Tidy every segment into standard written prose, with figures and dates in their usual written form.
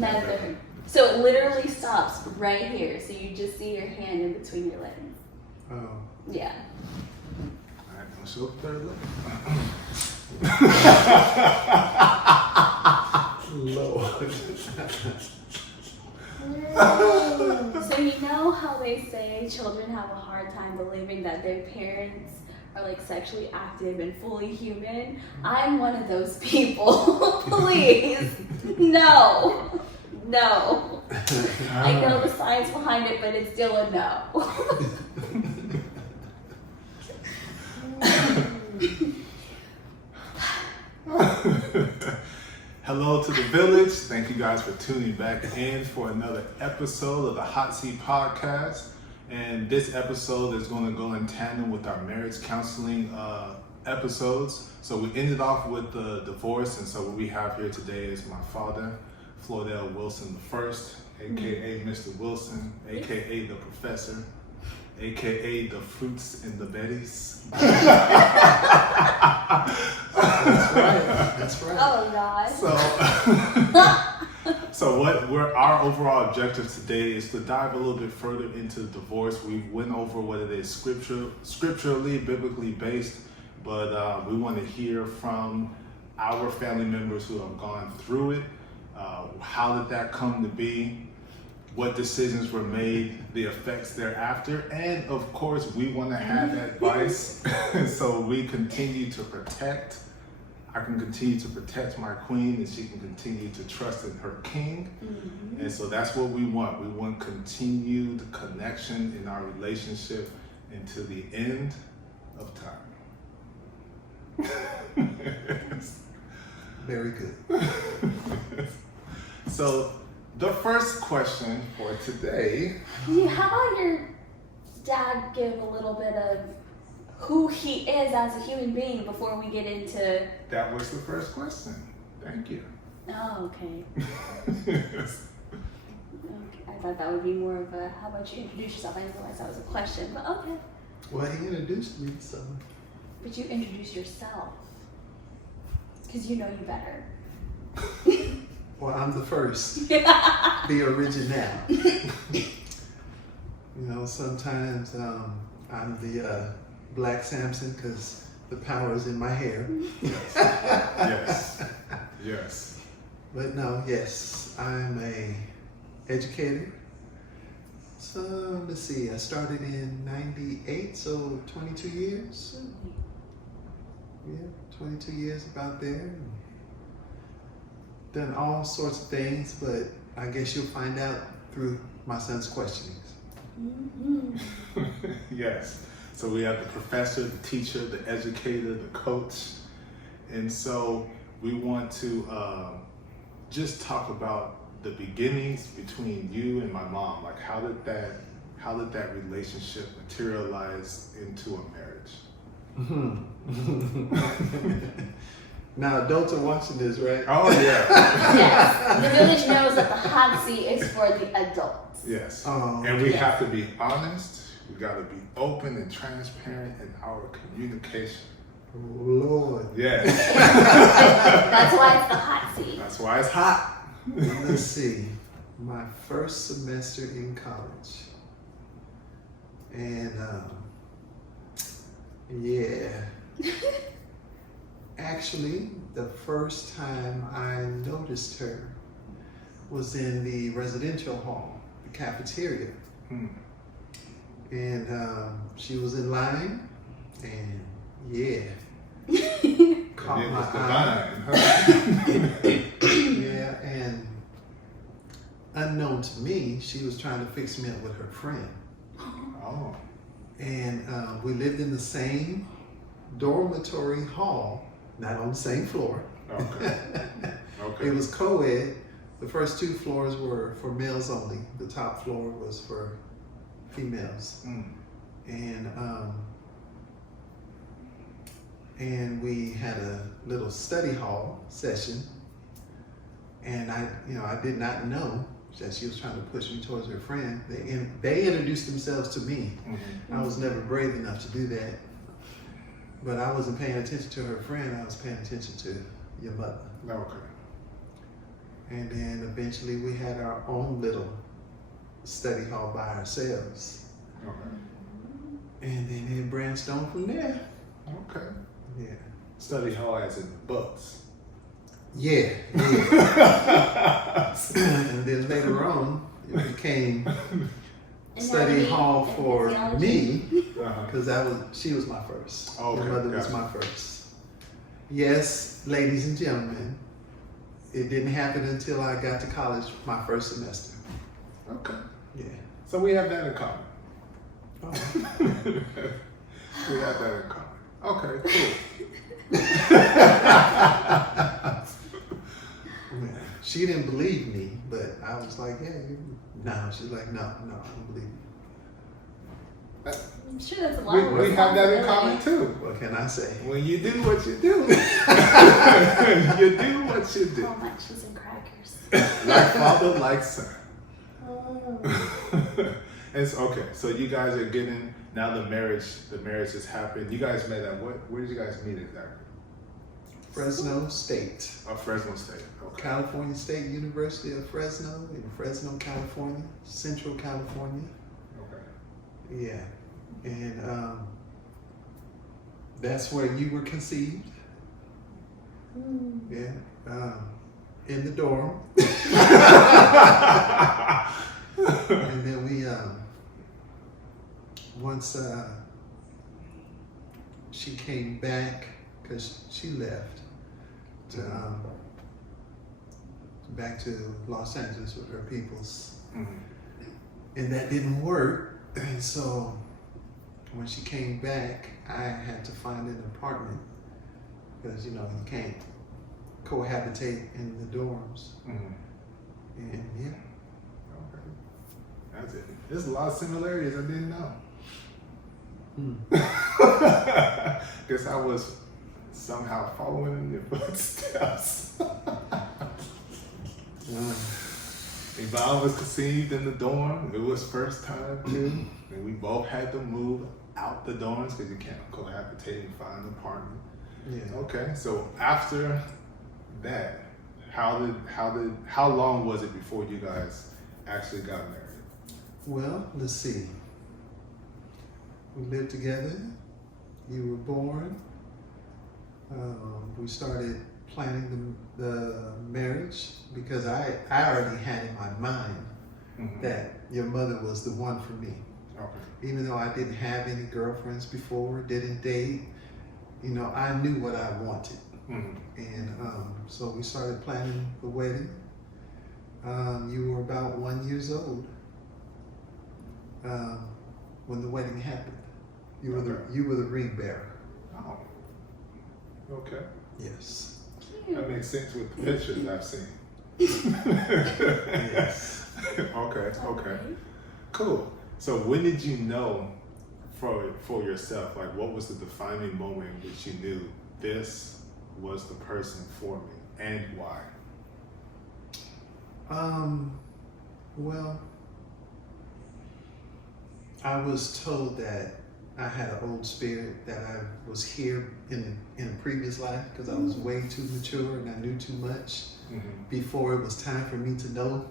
Neither. So it literally stops right here. So you just see your hand in between your legs. Oh. Yeah. All right, let's show the third leg. Lord. So you know how they say children have a hard time believing that their parents are like sexually active and fully human? I'm one of those people. Please. No. No. I know the science behind it, but it's still a no. Hello to the village. Thank you guys for tuning back in for another episode of the HOTC podcast. And this episode is going to go in tandem with our marriage counseling episodes. So we ended off with the divorce, and so what we have here today is my father, FLO Wilson I, aka Mr. Wilson, aka the professor, aka the fruits and the berries. That's right. Oh God. So our overall objective today is to dive a little bit further into the divorce. We went over what it is scripturally, biblically based, but we want to hear from our family members who have gone through it. How did that come to be? What decisions were made, the effects thereafter, and of course we want to have advice so we continue to protect. I can continue to protect my queen, and she can continue to trust in her king. Mm-hmm. And so that's what we want. We want continued connection in our relationship until the end of time. Very good. So the first question for today. How about your dad give a little bit of who he is as a human being before we get into... That was the first question. Thank you. Oh, okay. Okay. I thought that would be more of a, how about you introduce yourself? I didn't realize that was a question, but okay. Well, he introduced me, so. But you introduce yourself. Because you know you better. Well, I'm the first. The original. You know, sometimes I'm the Black Samson because the power is in my hair. Yes. Yes. But no, yes, I'm a educator. So let's see, I started in '98, so 22 years. Yeah, 22 years about there. Done all sorts of things, but I guess you'll find out through my son's questionings. Mm-hmm. Yes. So we have the professor, the teacher, the educator, the coach. And so we want to just talk about the beginnings between you and my mom. Like how did that relationship materialize into a marriage? Mm-hmm. Now adults are watching this, right? Oh yeah. Yes. The village knows that the hot seat is for the adults. Yes. Oh, And we have to be honest. We got to be open and transparent in our communication. Oh, Lord. Yes. That's why it's the hot seat. That's why it's hot. Let's see. My first semester in college. And yeah. Actually, the first time I noticed her was in the residential hall, the cafeteria. And she was in line, and yeah, caught my eye. Yeah, and unknown to me, she was trying to fix me up with her friend. Oh. And we lived in the same dormitory hall, not on the same floor. Okay. Okay. It was co-ed. The first 2 floors were for males only. The top floor was for females. And we had a little study hall session, and I did not know that she was trying to push me towards her friend. They introduced themselves to me. Mm-hmm. I was never brave enough to do that, but I wasn't paying attention to her friend. I was paying attention to your mother. Okay. And then eventually we had our own little study hall by ourselves. Okay. And then it branched on from there. Okay. Yeah. Study hall as in books. Yeah. And then later on, it became study Anatomy hall and for physiology. me, Uh-huh. because she was my first. Okay, My mother was gotcha. my first. Yes, ladies and gentlemen, it didn't happen until I got to college my first semester. Okay. Yeah. So we have that in common. Oh. We have that in common. Okay, cool. She didn't believe me, but I was like, yeah, no. She's like, no, I don't believe you. I'm sure that's a lot of We have that in common responsibility. too. What can I say? When you do what you do, you do what you do. Oh, my cheese and crackers. Like father, like son. Oh. And so, okay, so you guys are getting, now the marriage has happened. You guys met at where did you guys meet exactly? Fresno State. Fresno State. Okay. California State University of Fresno in Fresno, California, Central California. Okay. Yeah. And that's where you were conceived. Mm. Yeah. In the dorm. And then we, once she came back, because she left to back to Los Angeles with her peoples, and that didn't work. And so when she came back, I had to find an apartment because you can't cohabitate in the dorms. And yeah. Okay. That's it. There's a lot of similarities I didn't know. Guess I was somehow following in your footsteps. Yvonne was conceived in the dorm. It was first time too. And we both had to move out the dorms because you can't cohabitate and find an apartment. Yeah. Okay, so after that, how long was it before you guys actually got married? Well, let's see. We lived together. You were born. We started planning the marriage because I already had in my mind that your mother was the one for me. Okay. Even though I didn't have any girlfriends before, didn't date, I knew what I wanted. And so we started planning the wedding. You were about 1 year old when the wedding happened. You were the ring bearer. Oh. Okay. Yes. That makes sense with the pictures I've seen. Yes. Okay. Cool. So when did you know for yourself, like what was the defining moment in which you knew this was the person for me and why? Well, I was told that I had an old spirit, that I was here in a previous life because I was way too mature and I knew too much before it was time for me to know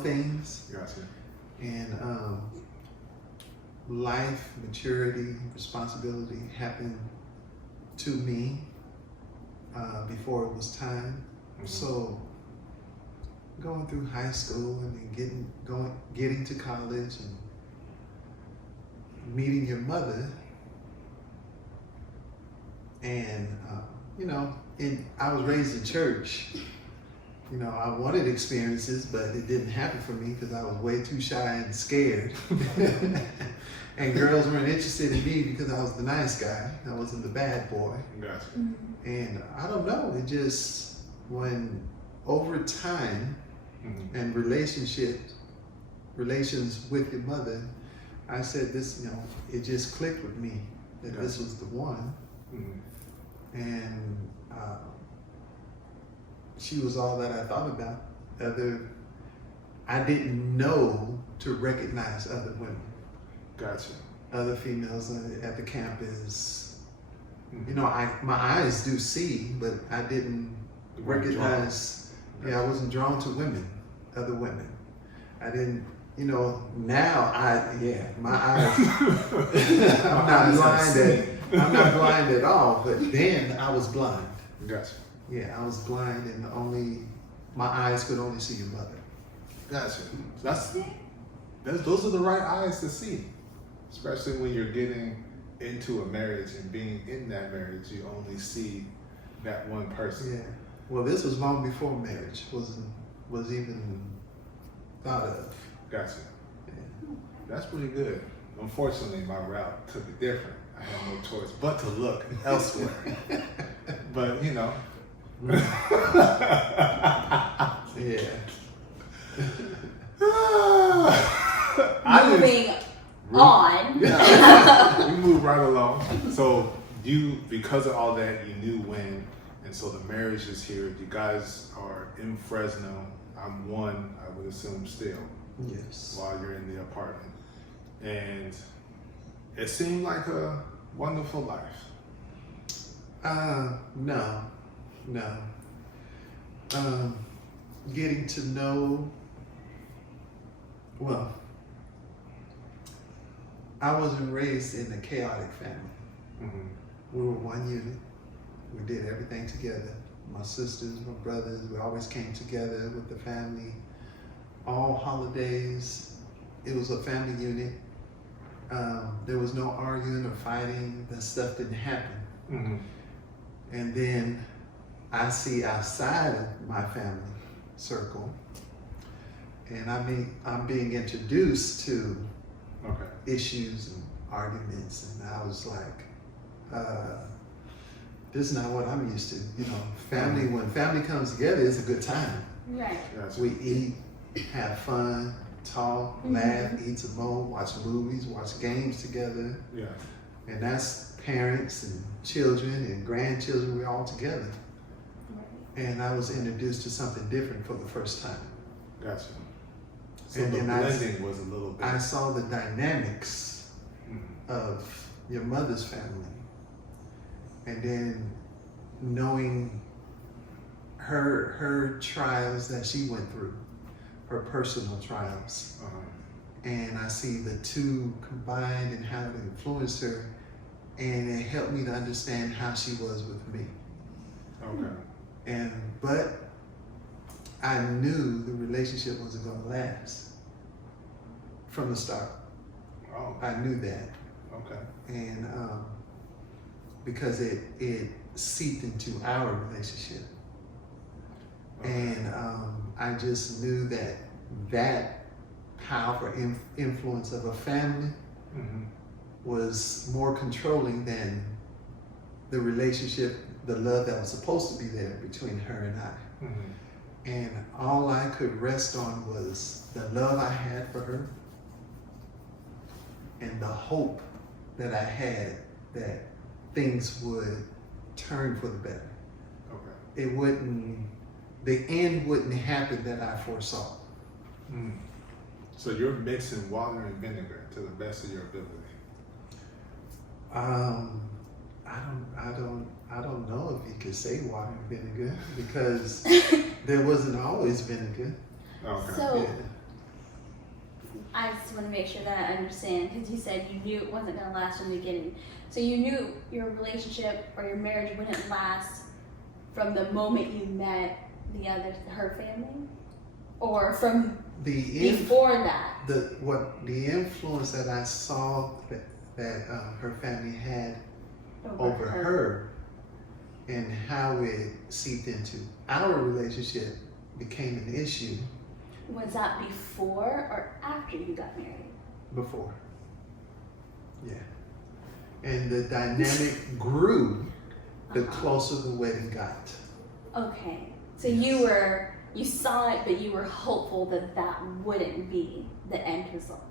things. Gotcha. And life, maturity, responsibility happened to me before it was time. So going through high school and then getting to college and meeting your mother, and I was raised in church. I wanted experiences, but it didn't happen for me because I was way too shy and scared. And girls weren't interested in me because I was the nice guy. I wasn't the bad boy. Gotcha. And I don't know, it just, when over time and relations with your mother, I said this, it just clicked with me that this was the one. And she was all that I thought about. I didn't know to recognize other women. Gotcha. Other females at the campus. My eyes do see, but I didn't recognize Yeah, I wasn't drawn to women, other women. I didn't, now my eyes, I'm not blind at all, but then I was blind. Gotcha. Yeah, I was blind and my eyes could only see your mother. Gotcha. Those are the right eyes to see, especially when you're getting into a marriage and being in that marriage. You only see that one person. Yeah. Well, this was long before marriage was even thought of. Gotcha. Yeah. That's pretty good. Unfortunately, my route took it different. I had no choice but to look elsewhere. But Yeah. Moving on. We move right along. So because of all that, you knew when, and so the marriage is here. You guys are in Fresno. I'm one, I would assume still. Yes. While you're in the apartment. And it seemed like a wonderful life. No. Getting to know, well, I wasn't raised in a chaotic family. Mm-hmm. We were one unit. We did everything together. My sisters, my brothers, we always came together with the family. All holidays, it was a family unit. There was no arguing or fighting. That stuff didn't happen. Mm-hmm. And then I see outside of my family circle, and I'm being introduced to issues and arguments, and I was like, this is not what I'm used to. Family, when family comes together, it's a good time. Right. Gotcha. We eat, have fun, talk, laugh, eat some more, watch movies, watch games together. Yeah. And that's parents and children and grandchildren, we're all together. Right. And I was introduced to something different for the first time. Gotcha. So And the then blending was a little bit. I saw the dynamics of your mother's family. And then knowing her trials that she went through, her personal trials. And I see the two combined and how it influenced her, and it helped me to understand how she was with me. Okay. But I knew the relationship wasn't going to last from the start. Oh. I knew that. Okay. And because it seeped into our relationship. Okay. And I just knew that powerful influence of a family was more controlling than the relationship, the love that was supposed to be there between her and I. And all I could rest on was the love I had for her and the hope that I had that things would turn for the better. Okay. The end wouldn't happen that I foresaw. So you're mixing water and vinegar to the best of your ability. I don't know if you could say water and vinegar because there wasn't always vinegar. Okay. So Yeah. I just want to make sure that I understand, because you said you knew it wasn't going to last from the beginning. So you knew your relationship or your marriage wouldn't last from the moment you met her family, or from before that? The influence that I saw that her family had over her and how it seeped into our relationship became an issue. Was that before or after you got married? Before. Yeah. And the dynamic grew the closer the wedding got. Okay. So Yes. you saw it, but you were hopeful that wouldn't be the end result.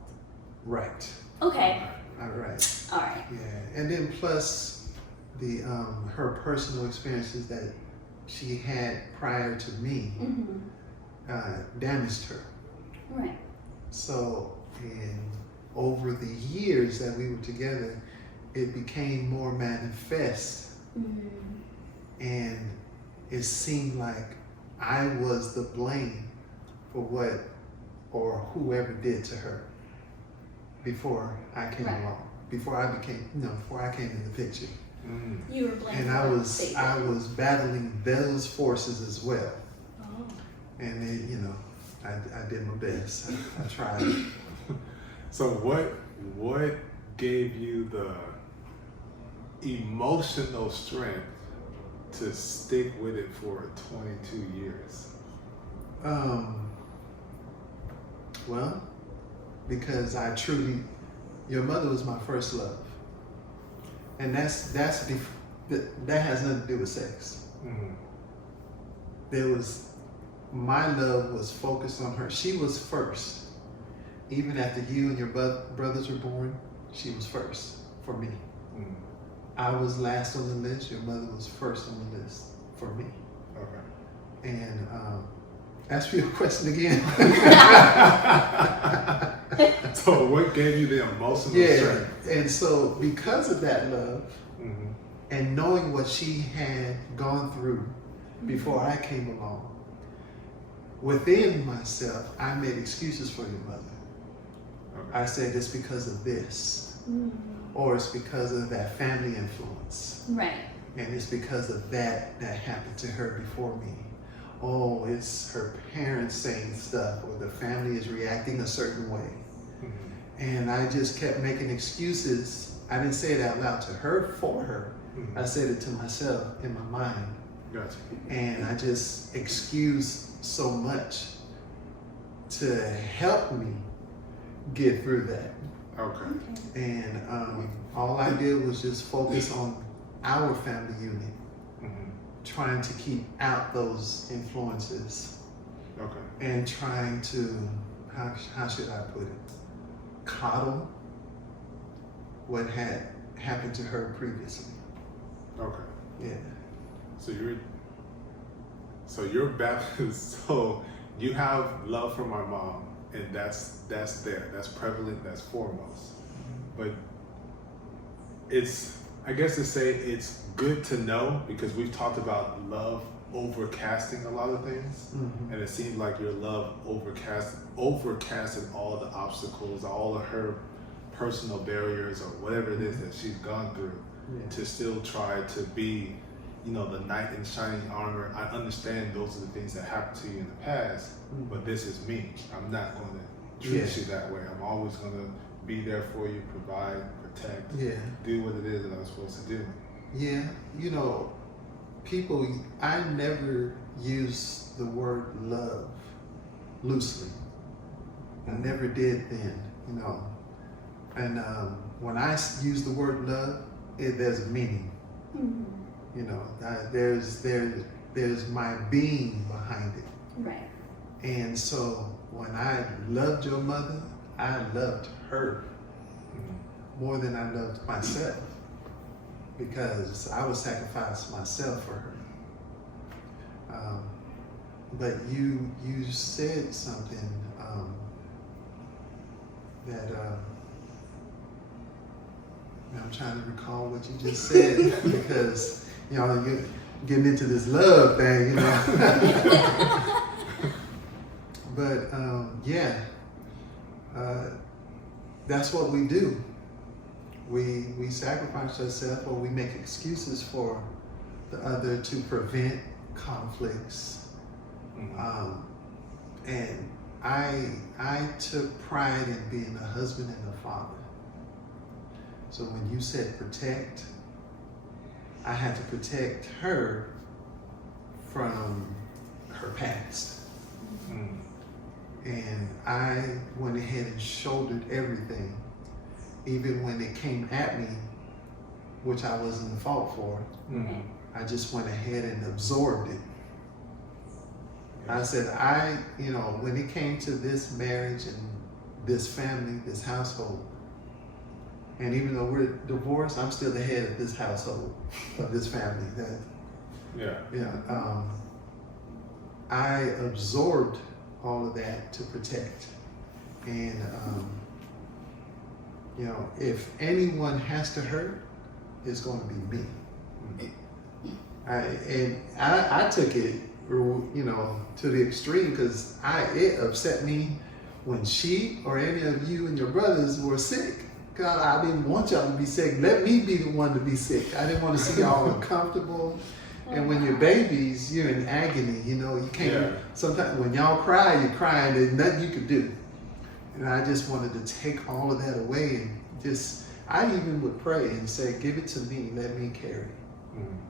Right. Okay. All right. All right. Yeah. And then plus the her personal experiences that she had prior to me damaged her. Right. So over the years that we were together, it became more manifest, and it seemed like I was the blame for what or whoever did to her before I came Right. along, before I came in the picture. You were blamed. And I was battling those forces as well. Oh. And then, I did my best. I tried. So what gave you the emotional strength to stick with it for 22 years? Well, because your mother was my first love. And that has nothing to do with sex. My love was focused on her. She was first. Even after you and your brothers were born, she was first for me. I was last on the list. Your mother was first on the list for me. Okay. And ask me your question again. So what gave you the emotional strength? And so because of that love and knowing what she had gone through before I came along, within myself, I made excuses for your mother. Okay. I said it's because of this, or it's because of that family influence. Right. And it's because of that happened to her before me. Oh, it's her parents saying stuff, or the family is reacting a certain way. And I just kept making excuses. I didn't say it out loud to her for her. I said it to myself in my mind. Gotcha. And I just excused so much to help me get through that. Okay. And all I did was just focus on our family unit, trying to keep out those influences. Okay. And trying to, how should I put it, coddle what had happened to her previously. Okay. Yeah. So you're back. So you have love for my mom, and that's there. That's prevalent. That's foremost. But I guess to say it's good to know, because we've talked about love overcasting a lot of things, and it seems like your love overcasted all the obstacles, all of her personal barriers, or whatever it is that she's gone through, to still try to be, the knight in shining armor. I understand those are the things that happened to you in the past, but this is me. I'm not going to treat you that way. I'm always going to be there for you, provide, protect, do what it is that I'm supposed to do. Yeah, people, I never use the word love loosely. I never did then, And when I use the word love, there's a meaning. There's my being behind it. Right. And so when I loved your mother, I loved her more than I loved myself, because I would sacrifice myself for her. But you said something that I'm trying to recall what you just said, because you're getting into this love thing, But that's what we do. We sacrifice ourselves, or we make excuses for the other to prevent conflicts. And I took pride in being a husband and a father. So when you said protect, I had to protect her from her past. And I went ahead and shouldered everything, even when it came at me, which I wasn't the fault for. I just went ahead and absorbed it. I said, when it came to this marriage and this family, this household, and even though we're divorced, I'm still the head of this household, of this family. I absorbed all of that to protect. And, if anyone has to hurt, it's going to be me. I took it you know, to the extreme, because it upset me when she or any of you and your brothers were sick. God, I didn't want y'all to be sick. Let me be the one to be sick. I didn't want to see y'all uncomfortable. And when you're babies, you're in agony. You know, you can't. Sometimes when y'all cry, you're crying. There's nothing you can do. And I just wanted to take all of that away and I even would pray and say, give it to me. Let me carry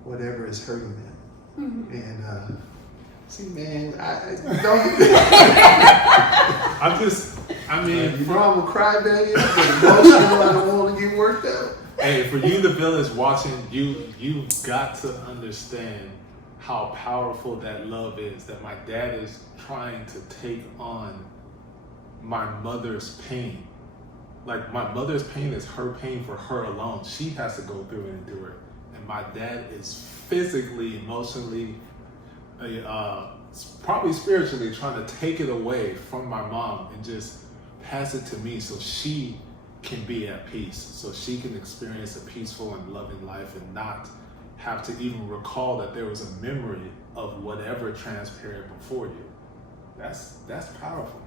whatever is hurting them. And see, man, I don't. You know I'm a crybaby. I'm emotional. I don't want to get worked up. Hey, for you, the villains watching, you got to understand how powerful that love is. That my dad is trying to take on my mother's pain. Like, my mother's pain is her pain for her alone. She has to go through and endure it. And my dad is physically, emotionally, probably spiritually trying to take it away from my mom and just pass it to me so she can be at peace, so she can experience a peaceful and loving life and not have to even recall that there was a memory of whatever transpired before you. That's powerful.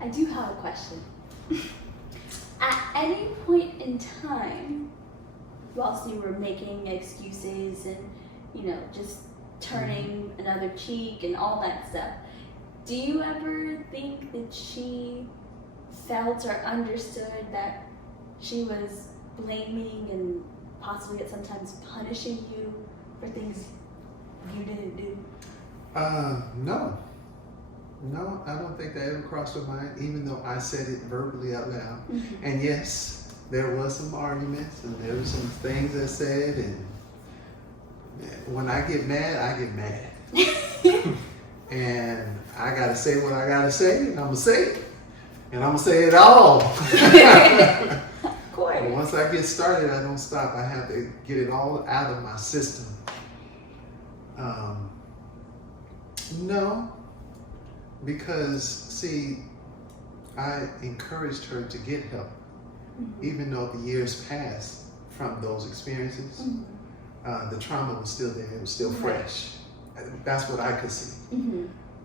I do have a question. At any point in time, whilst you were making excuses and, you know, just turning another cheek and all that stuff, do you ever think that she felt or understood that she was blaming and possibly at sometimes punishing you for things you didn't do? No, I don't think that ever crossed her mind, even though I said it verbally out loud. And yes, there was some arguments and there were some things I said, and when I get mad, I get mad. And I gotta say what I gotta say, and I'm gonna say it. And I'm gonna say it all. Of course. But once I get started, I don't stop. I have to get it all out of my system. No, because see, I encouraged her to get help, even though the years passed from those experiences. The trauma was still there. It was still fresh. That's what I could see.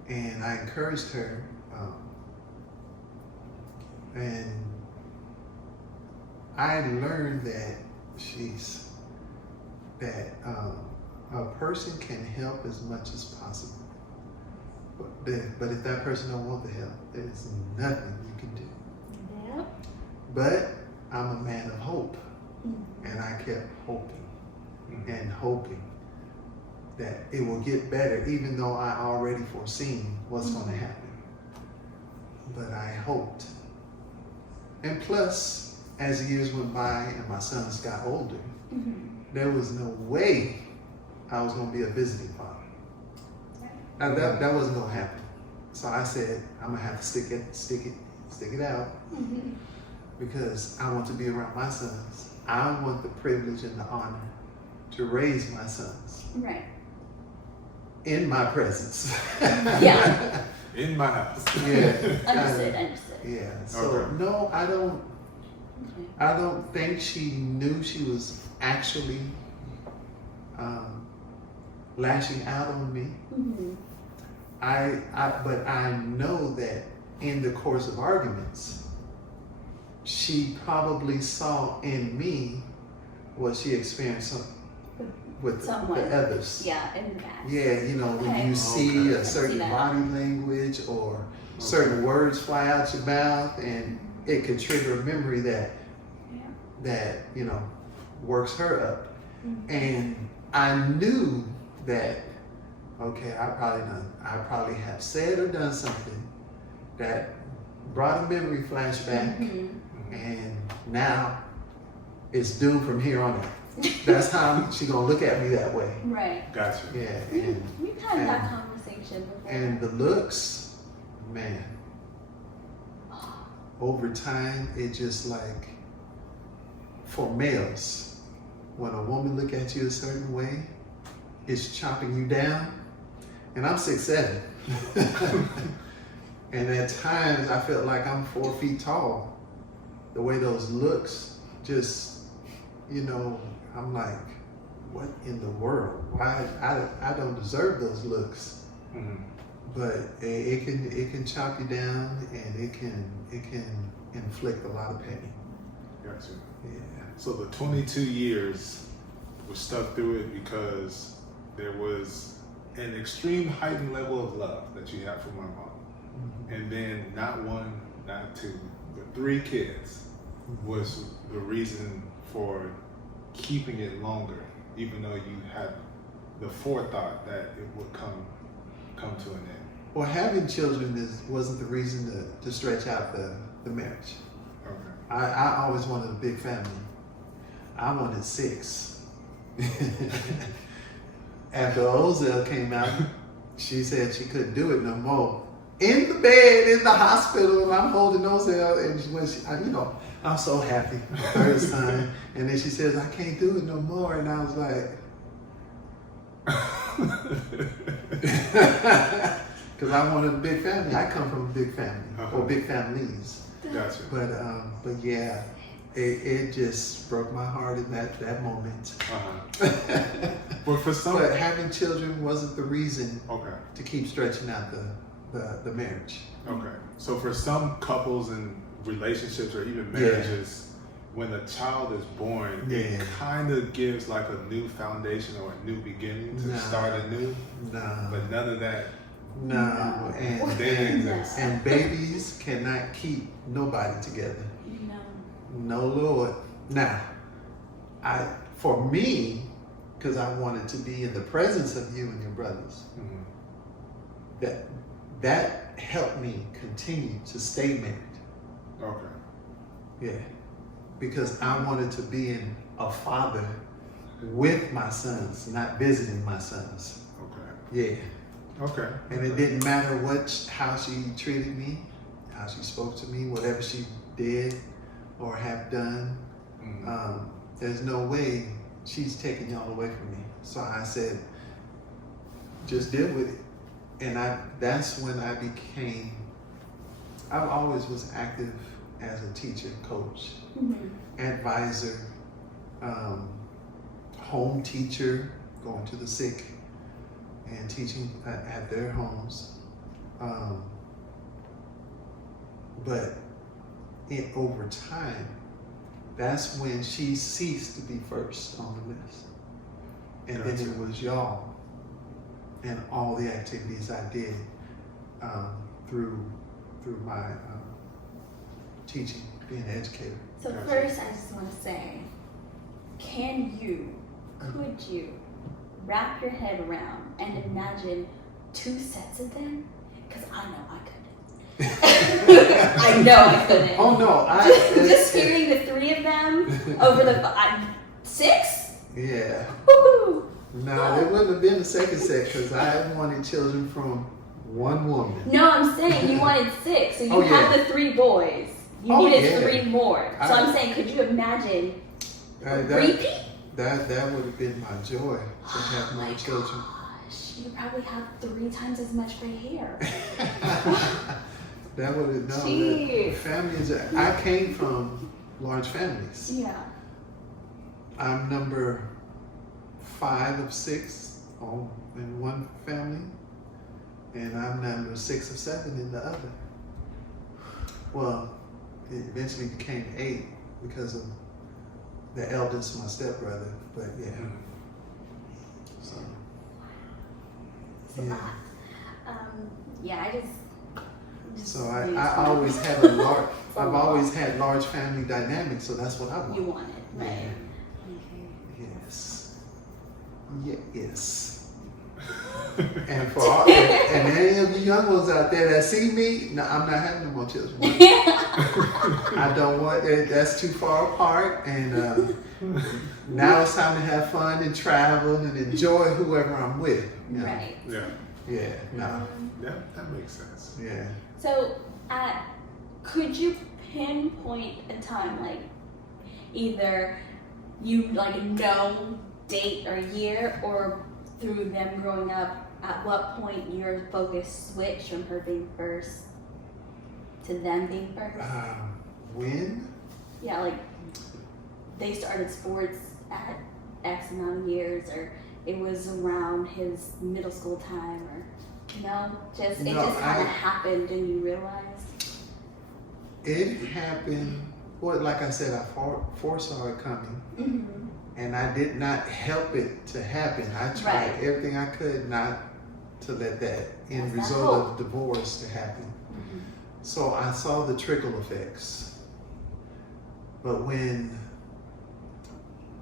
And I encouraged her. And I learned that a person can help as much as possible. But if that person don't want the help, there's nothing you can do. Yep. But I'm a man of hope. And I kept hoping and hoping that it will get better, even though I already foreseen what's going to happen. But I hoped. And plus, as the years went by and my sons got older, there was no way I was going to be a visiting father. Now, that wasn't going to happen. So I said, I'm going to have to stick it out, because I want to be around my sons. I want the privilege and the honor to raise my sons. Right. In my presence. Yeah. In my house. Yeah. Understood. Yeah. So no, I don't. I don't think she knew she was actually lashing out on me. But I know that in the course of arguments, she probably saw in me what she experienced with the others. Yeah, in the past. Yeah, you know, when you see a certain body language or certain words fly out your mouth, and it could trigger a memory that you know works her up. And I knew that, okay, I probably have said or done something that brought a memory flashback, and now it's doomed from here on out. That's how she's gonna look at me that way. Right. Gotcha. Yeah. We've had that conversation before. And the looks, man, over time, it just like, for males, when a woman look at you a certain way, it's chopping you down. And I'm 6'7". And at times I felt like I'm 4 feet tall. The way those looks just, you know, I'm like, what in the world? Why I don't deserve those looks. Mm-hmm. But it can chop you down, and it can inflict a lot of pain. Gotcha. Yeah. So the 22 years was stuck through it because there was an extreme heightened level of love that you had for my mom. Mm-hmm. And then not one, not two, but 3 kids was the reason for keeping it longer, even though you had the forethought that it would come to an end. Well, having children wasn't the reason to stretch out the marriage. Okay. I always wanted a big family. I wanted 6. After Ozell came out, she said she couldn't do it no more. In the bed, in the hospital, and I'm holding Ozell, and I'm so happy, first time. And then she says, I can't do it no more. And I was like, because I wanted a big family. I come from a big family, or big families. Gotcha. But yeah, it just broke my heart in that moment. But for some, But having children wasn't the reason okay. to keep stretching out the marriage. Okay. So for some couples and relationships or even marriages, when a child is born, it kind of gives like a new foundation or a new beginning to start anew. No. But none of that. No. And babies cannot keep nobody together. No, Lord. Now, for me, because I wanted to be in the presence of you and your brothers, that helped me continue to stay married. Okay. Yeah. Because I wanted to be a father with my sons, not visiting my sons. Okay. Yeah. Okay. And it didn't matter how she treated me, how she spoke to me, whatever she did or have done. There's no way she's taking y'all away from me. So I said, just deal with it. And that's when I always was active as a teacher, coach, advisor, home teacher, going to the sick and teaching at their homes. But over time, that's when she ceased to be first on the list. And then it was y'all and all the activities I did through my teaching, being an educator. So first, I just want to say, could you wrap your head around and imagine 2 sets of them? Because I know I couldn't. I know I couldn't. Oh no, just hearing the 3 of them over the 6. Yeah. Woo-hoo. No, it wouldn't have been the second set because I wanted children from one woman. No, I'm saying you wanted 6, so you had the 3 boys. You needed 3 more. So I'm saying, could you imagine repeat? That would have been my joy to have more children. Gosh, you probably have 3 times as much gray hair. That would have families. I came from large families. Yeah. I'm number 5 of 6 in one family, and I'm number 6 of 7 in the other. Well, it eventually became 8 because of the eldest, my stepbrother. But yeah. So. Yeah, I just so I always had I've always had large family dynamics, so that's what I want. You want it, right? Yeah. Yes. Yes. And for any of you young ones out there that see me, no, I'm not having no more children. I don't want that. That's too far apart. And now it's time to have fun and travel and enjoy whoever I'm with. You know? Right. Yeah. Yeah. No. That makes sense. Yeah. So, could you pinpoint a time, like either you know date or year, or through them growing up, at what point your focus switched from her being first to them being first? When? Yeah, like they started sports at X amount of years, or it was around his middle school time, or just it No, just kind of happened and you realized? It happened, well, like I said, I foresaw it coming, Mm-hmm. and I did not help it to happen. I tried Right. everything I could not to let that end That's that result hope. of divorce to happen. Mm-hmm. So I saw the trickle effects. But when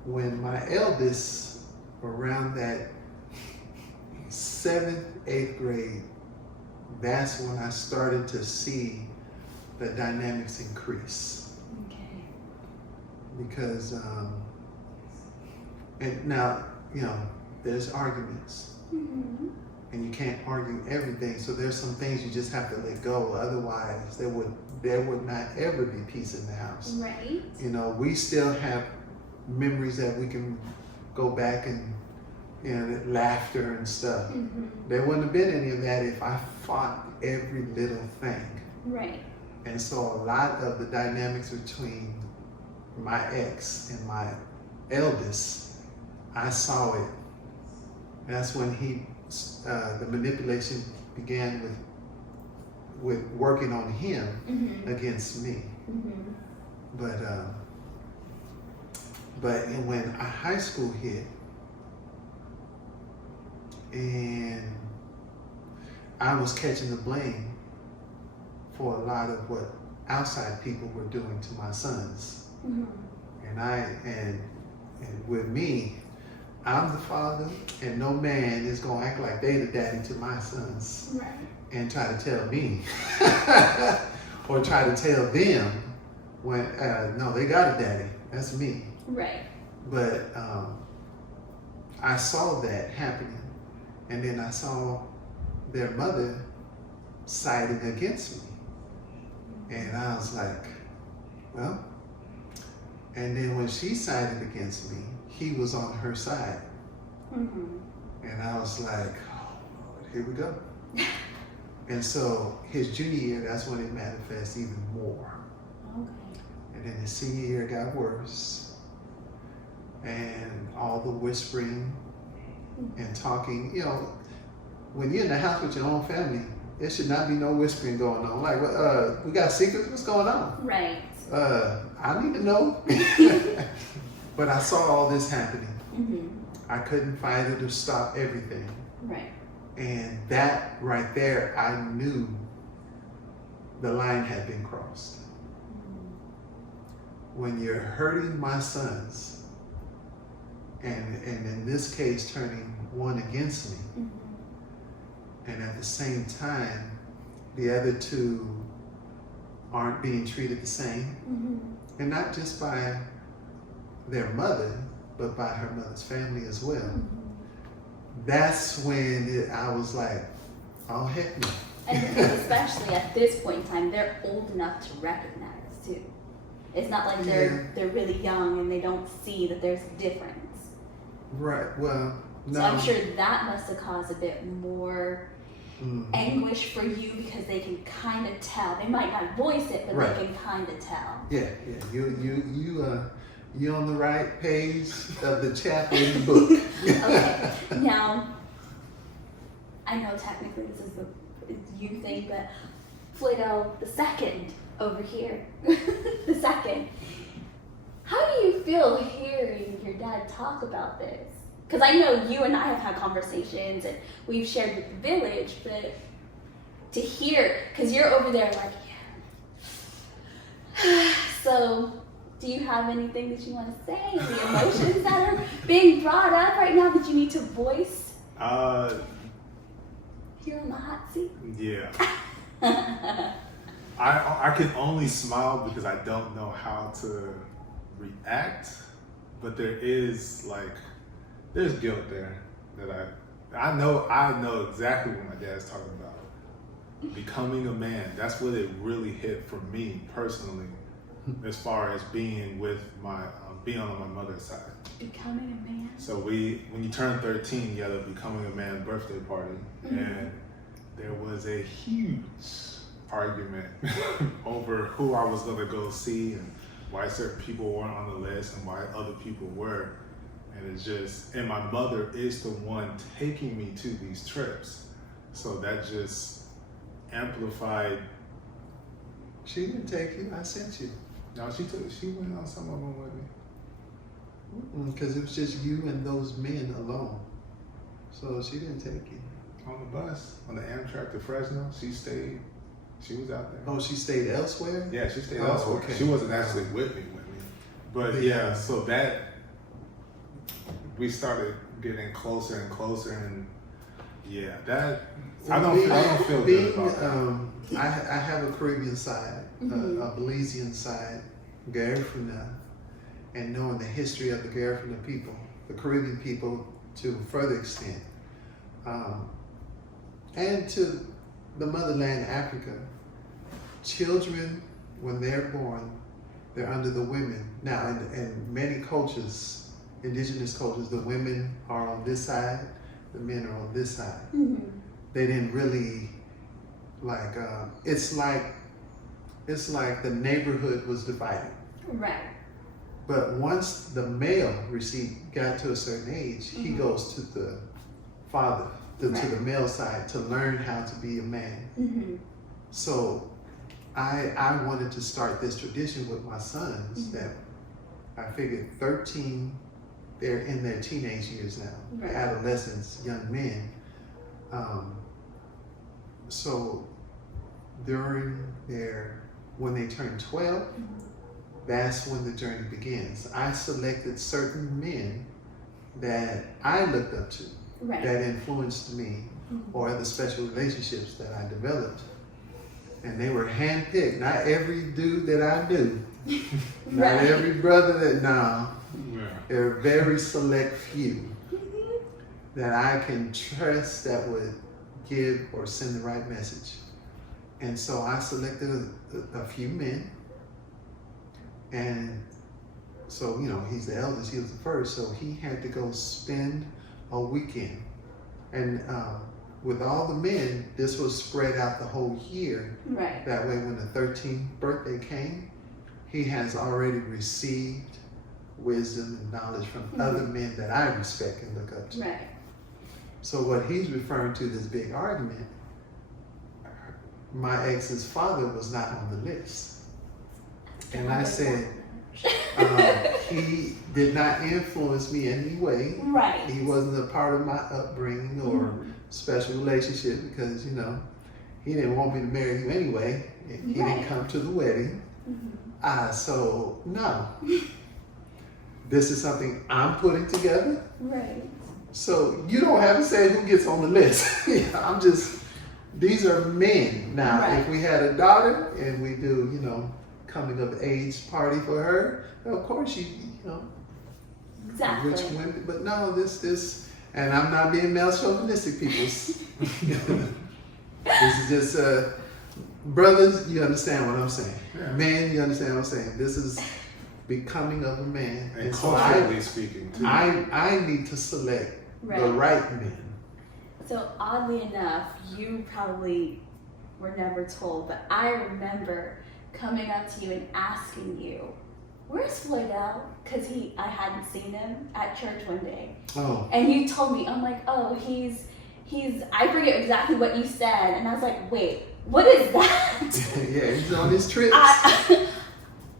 my eldest, around that 7th, 8th grade, that's when I started to see the dynamics increase. Okay. Because, and now, there's arguments, Mm-hmm. and you can't argue everything. So there's some things you just have to let go. Otherwise, there would not ever be peace in the house. Right. We still have memories that we can go back and, laughter and stuff. Mm-hmm. There wouldn't have been any of that if I fought every little thing. Right. And so a lot of the dynamics between my ex and my eldest, I saw it. That's when the manipulation began with working on him Mm-hmm. against me. Mm-hmm. But when high school hit, and I was catching the blame for a lot of what outside people were doing to my sons. Mm-hmm. And with me, I'm the father, and no man is gonna act like they the daddy to my sons Right. and try to tell me or try to tell them when no, they got a daddy. That's me. Right. But I saw that happening, and then I saw their mother siding against me, and I was like, well. And then when she sided against me, he was on her side, Mm-hmm. and I was like, oh Lord, here we go. And so his junior year, that's when it manifests even more. Okay. And then his senior year got worse. And all the whispering and talking, when you're in the house with your own family, there should not be no whispering going on. Like, we got secrets? What's going on? Right. I need to know. But I saw all this happening. Mm-hmm. I couldn't fight it or stop everything. Right. And that right there, I knew the line had been crossed. When you're hurting my sons, and in this case turning one against me, Mm-hmm. and at the same time, the other two aren't being treated the same, Mm-hmm. and not just by their mother, but by her mother's family as well. Mm-hmm. That's when I was like, oh heck no. And especially at this point in time, they're old enough to recognize too. It's not like they're really young and they don't see that there's a difference. Right, well, no. So I'm sure that must have caused a bit more Mhm. anguish for you, because they can kind of tell. They might not voice it, but Right. they can kind of tell. Yeah. You on the right page of the chapter in the book. Okay, now, I know technically this is the you thing, but Flato the second over here, the second. How do you feel hearing your dad talk about this? Because I know you and I have had conversations and we've shared with the village, but to hear, because you're over there like, yeah. So, do you have anything that you want to say? Any emotions that are being brought up right now that you need to voice here on the hot seat? Yeah. I can only smile because I don't know how to react, but there's guilt there that I know exactly what my dad's talking about. Becoming a man, that's what it really hit for me personally, as far as being on my mother's side. Becoming a man. So when you turn 13, you had a Becoming a Man birthday party, and there was a huge argument over who I was gonna go see and why certain people weren't on the list and why other people were. And it's just, and my mother is the one taking me to these trips. So that just amplified. She didn't take you. I sent you. No, she went on some of them with me. Because it was just you and those men alone. So she didn't take you. On the bus, on the Amtrak to Fresno, she stayed. She was out there. Oh, she stayed elsewhere? Yeah, she stayed Oh, elsewhere. okay. She wasn't actually with me. But yeah, so that we started getting closer and closer, and yeah, that I don't feel good about that. I have a Caribbean side, a Belizean side, Garifuna, and knowing the history of the Garifuna people, the Caribbean people to a further extent, and to the motherland Africa. Children, when they're born, they're under the women. Now, in many cultures, indigenous cultures, the women are on this side, the men are on this side. They didn't really it's like the neighborhood was divided. Right. But once the male got to a certain age, he goes to the father, to the male side, to learn how to be a man. So I wanted to start this tradition with my sons that I figured 13, they're in their teenage years now, adolescents, young men. So when they turn 12, that's when the journey begins. I selected certain men that I looked up to, that influenced me, or the special relationships that I developed. And they were handpicked. Not every dude that I knew, not every brother there are very select few that I can trust that would give or send the right message. And so I selected a few men. And so, he's the eldest, he was the first, so he had to go spend a weekend. And with all the men, this was spread out the whole year. That way, when the 13th birthday came, he has already received wisdom and knowledge from other men that I respect and look up to. So what he's referring to, this big argument, my ex's father was not on the list. And I said, he did not influence me in any way. He wasn't a part of my upbringing or special relationship because, he didn't want me to marry you anyway. He didn't come to the wedding. So, no. This is something I'm putting together. So you don't have to say who gets on the list. These are men. Now, if we had a daughter and we do, coming of age party for her, of course rich women. But no, this, and I'm not being male chauvinistic, peoples. This is just, brothers, you understand what I'm saying. Men, you understand what I'm saying. This is becoming of a man. And culturally speaking, too. I need to select the right men. So oddly enough, you probably were never told, but I remember coming up to you and asking you, "Where's Floyd now?" Because I hadn't seen him at church one day. And you told me, I'm like, "Oh, he's." I forget exactly what you said, and I was like, "Wait, what is that?" He's on his trips.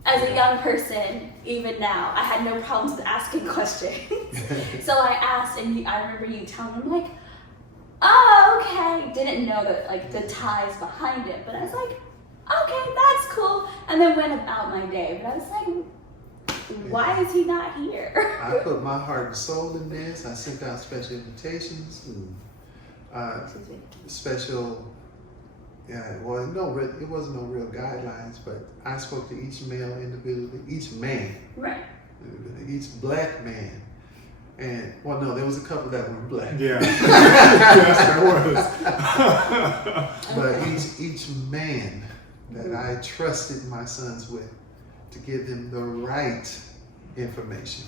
As a young person, even now, I had no problems with asking questions. So I asked, and I remember you telling me, I'm like, "Oh, okay." Didn't know the ties behind it, but I was like, "Okay, that's cool." And then went about my day. But I was like, why is he not here? I put my heart and soul in this. I sent out special invitations and special. It wasn't no real guidelines, but I spoke to each male individually, each man, each black man. And no, there was a couple that were black. Yes, there was. But each man that I trusted my sons with to give them the right information,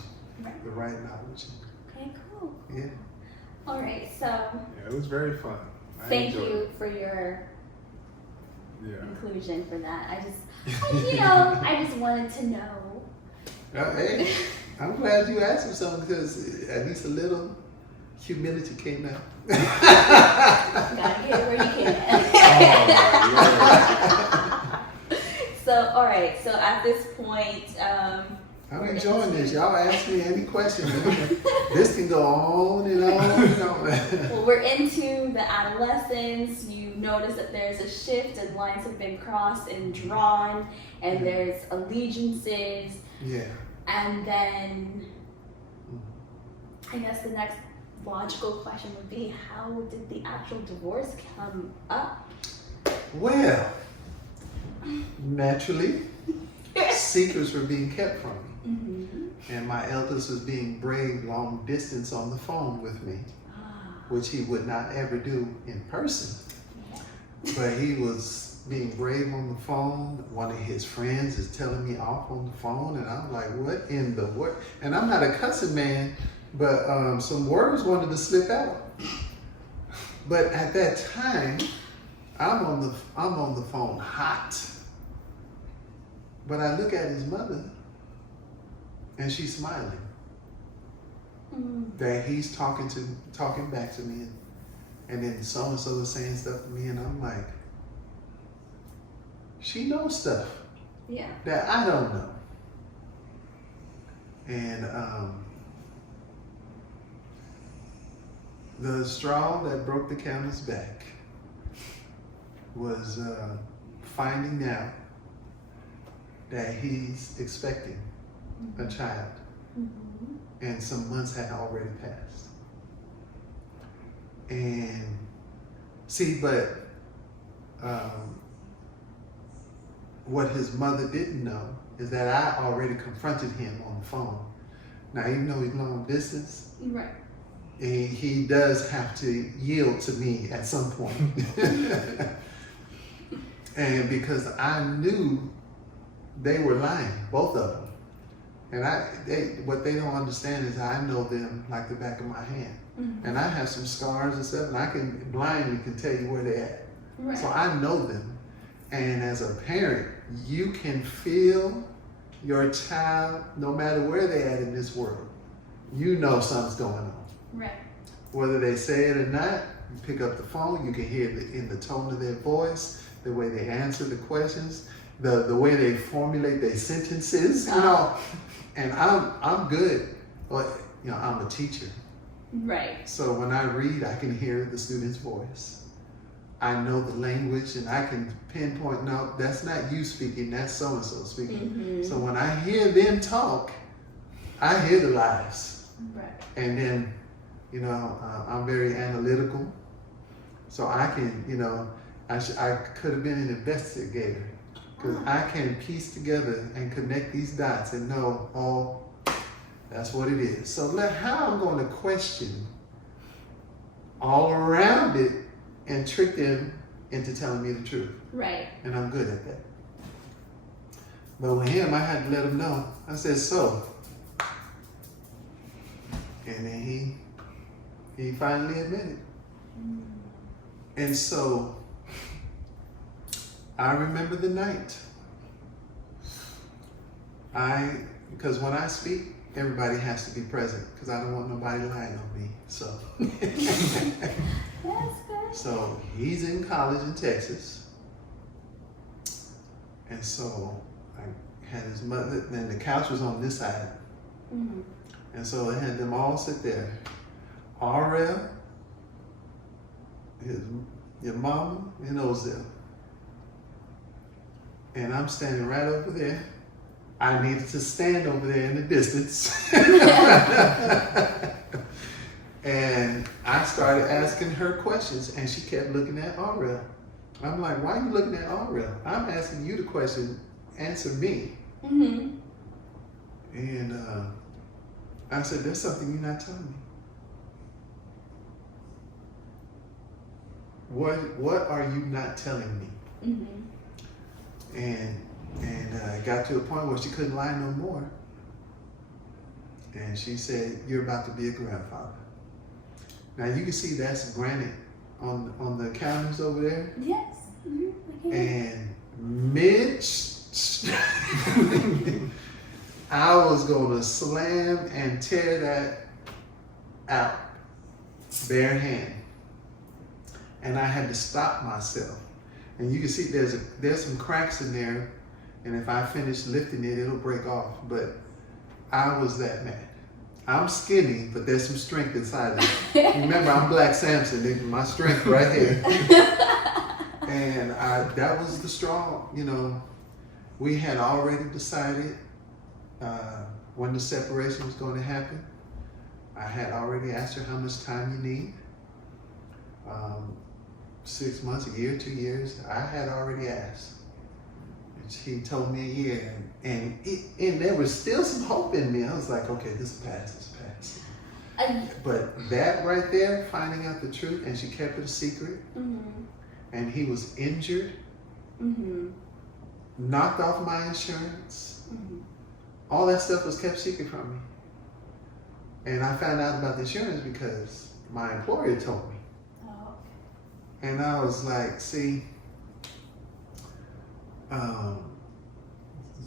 the right knowledge. Okay, cool. Yeah. All right, so. Yeah, it was very fun. Thank you for your inclusion for that. I just wanted to know. Hey. I'm glad you asked him something because at least a little humility came out. Gotta get it where you can. Oh, So, all right. So at this point, I'm enjoying this. Y'all ask me any questions. This can go on and on and on. well, we're into the adolescence. You notice that there's a shift and lines have been crossed and drawn, and there's allegiances. Yeah. And then I guess the next logical question would be, how did the actual divorce come up? Well, naturally, secrets were being kept from me. And my eldest was being brave long distance on the phone with me, which he would not ever do in person. But he was being brave on the phone. One of his friends is telling me off on the phone, and I'm like, what in the world? And I'm not a cussing man, but some words wanted to slip out. But at that time, I'm on the phone hot. But I look at his mother, and she's smiling. That he's talking back to me, and then so and so is saying stuff to me, and I'm like, she knows stuff that I don't know. And the straw that broke the camel's back was finding out that he's expecting a child, and some months had already passed. And see, but what his mother didn't know is that I already confronted him on the phone. Now, even though he's long distance, Right. he does have to yield to me at some point. And because I knew they were lying, both of them. And what they don't understand is I know them like the back of my hand. And I have some scars and stuff, and I can blindly tell you where they're at. Right. So I know them. And as a parent, you can feel your child, no matter where they're at in this world, you know something's going on. Right. Whether they say it or not, you pick up the phone, you can hear it in the tone of their voice, the way they answer the questions, the way they formulate their sentences, you know. And I'm good, but I'm a teacher. Right. So when I read, I can hear the student's voice. I know the language, and I can pinpoint, no, that's not you speaking, that's so-and-so speaking. So when I hear them talk, I hear the lies. Right. And then, I'm very analytical. So I can, I could have been an investigator, because I can piece together and connect these dots and know, oh, that's what it is. So how I'm going to question all around it and trick them into telling me the truth. Right. And I'm good at that. But with him, I had to let him know. I said, so. And then he finally admitted. And so I remember the night. Because when I speak, everybody has to be present, because I don't want nobody lying on me. So. That's good. So he's in college in Texas. And so I had his mother, and the couch was on this side. And so I had them all sit there. RL, your mama, and Ozil. And I'm standing right over there. I needed to stand over there in the distance. And I started asking her questions, and she kept looking at RL. I'm like, why are you looking at RL? I'm asking you the question, answer me. And I said, there's something you're not telling me. What are you not telling me? And it got to a point where she couldn't lie no more. And she said, you're about to be a grandfather. Now you can see that's granite on the counters over there. Yes. Okay. And Mitch, I was gonna slam and tear that out, bare hand. And I had to stop myself. And you can see there's some cracks in there, and if I finish lifting it, it'll break off. But I was that mad. I'm skinny, but there's some strength inside of me. Remember, I'm Black Samson, nigga, my strength right here. And that was the strong, you know, we had already decided when the separation was going to happen. I had already asked her how much time you need. 6 months, a year, 2 years, I had already asked. And she told me a year, and there was still some hope in me. I was like, okay, this will pass. But that right there, finding out the truth, and she kept it a secret, and he was injured, knocked off my insurance, all that stuff was kept secret from me. And I found out about the insurance because my employer told me. And I was like, see,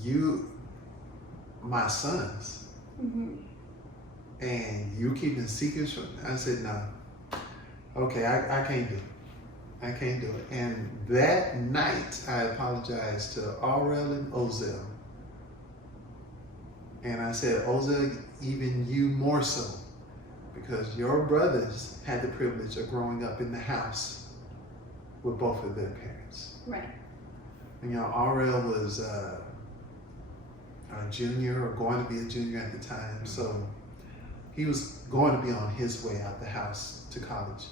you, my sons, and you keeping secrets from, I said, no. Okay, I can't do it. I can't do it. And that night, I apologized to Aurel and Ozell. And I said, Ozell, even you more so, because your brothers had the privilege of growing up in the house with both of their parents. Right. And you know, Aurel was a junior or going to be a junior at the time, so he was going to be on his way out the house to college.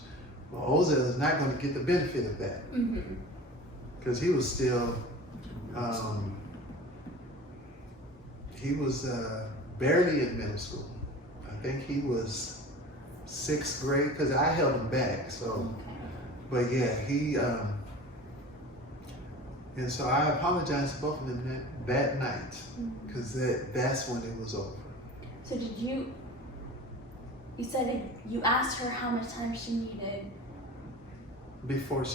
Well, Ozell is not going to get the benefit of that because he was still, he was barely in middle school. I think he was 6th grade because I held him back. So, but yeah, he, and so I apologized to both of them that night because that's when it was over. So did you said you asked her how much time she needed before we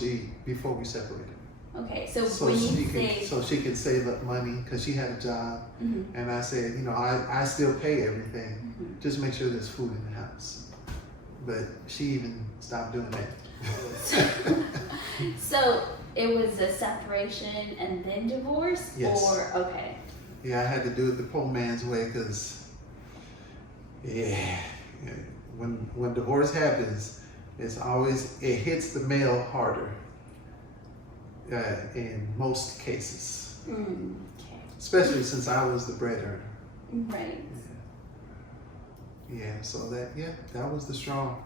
separated. Okay, so when you say so she could save up money because she had a job, and I said, you know, I still pay everything, just make sure there's food in the house. But she even stopped doing that. So it was a separation and then divorce? Yes. Or, okay. Yeah, I had to do it the poor man's way because, when divorce happens, it hits the male harder in most cases. Okay. Especially since I was the breadwinner. Right. Yeah, so that was the strong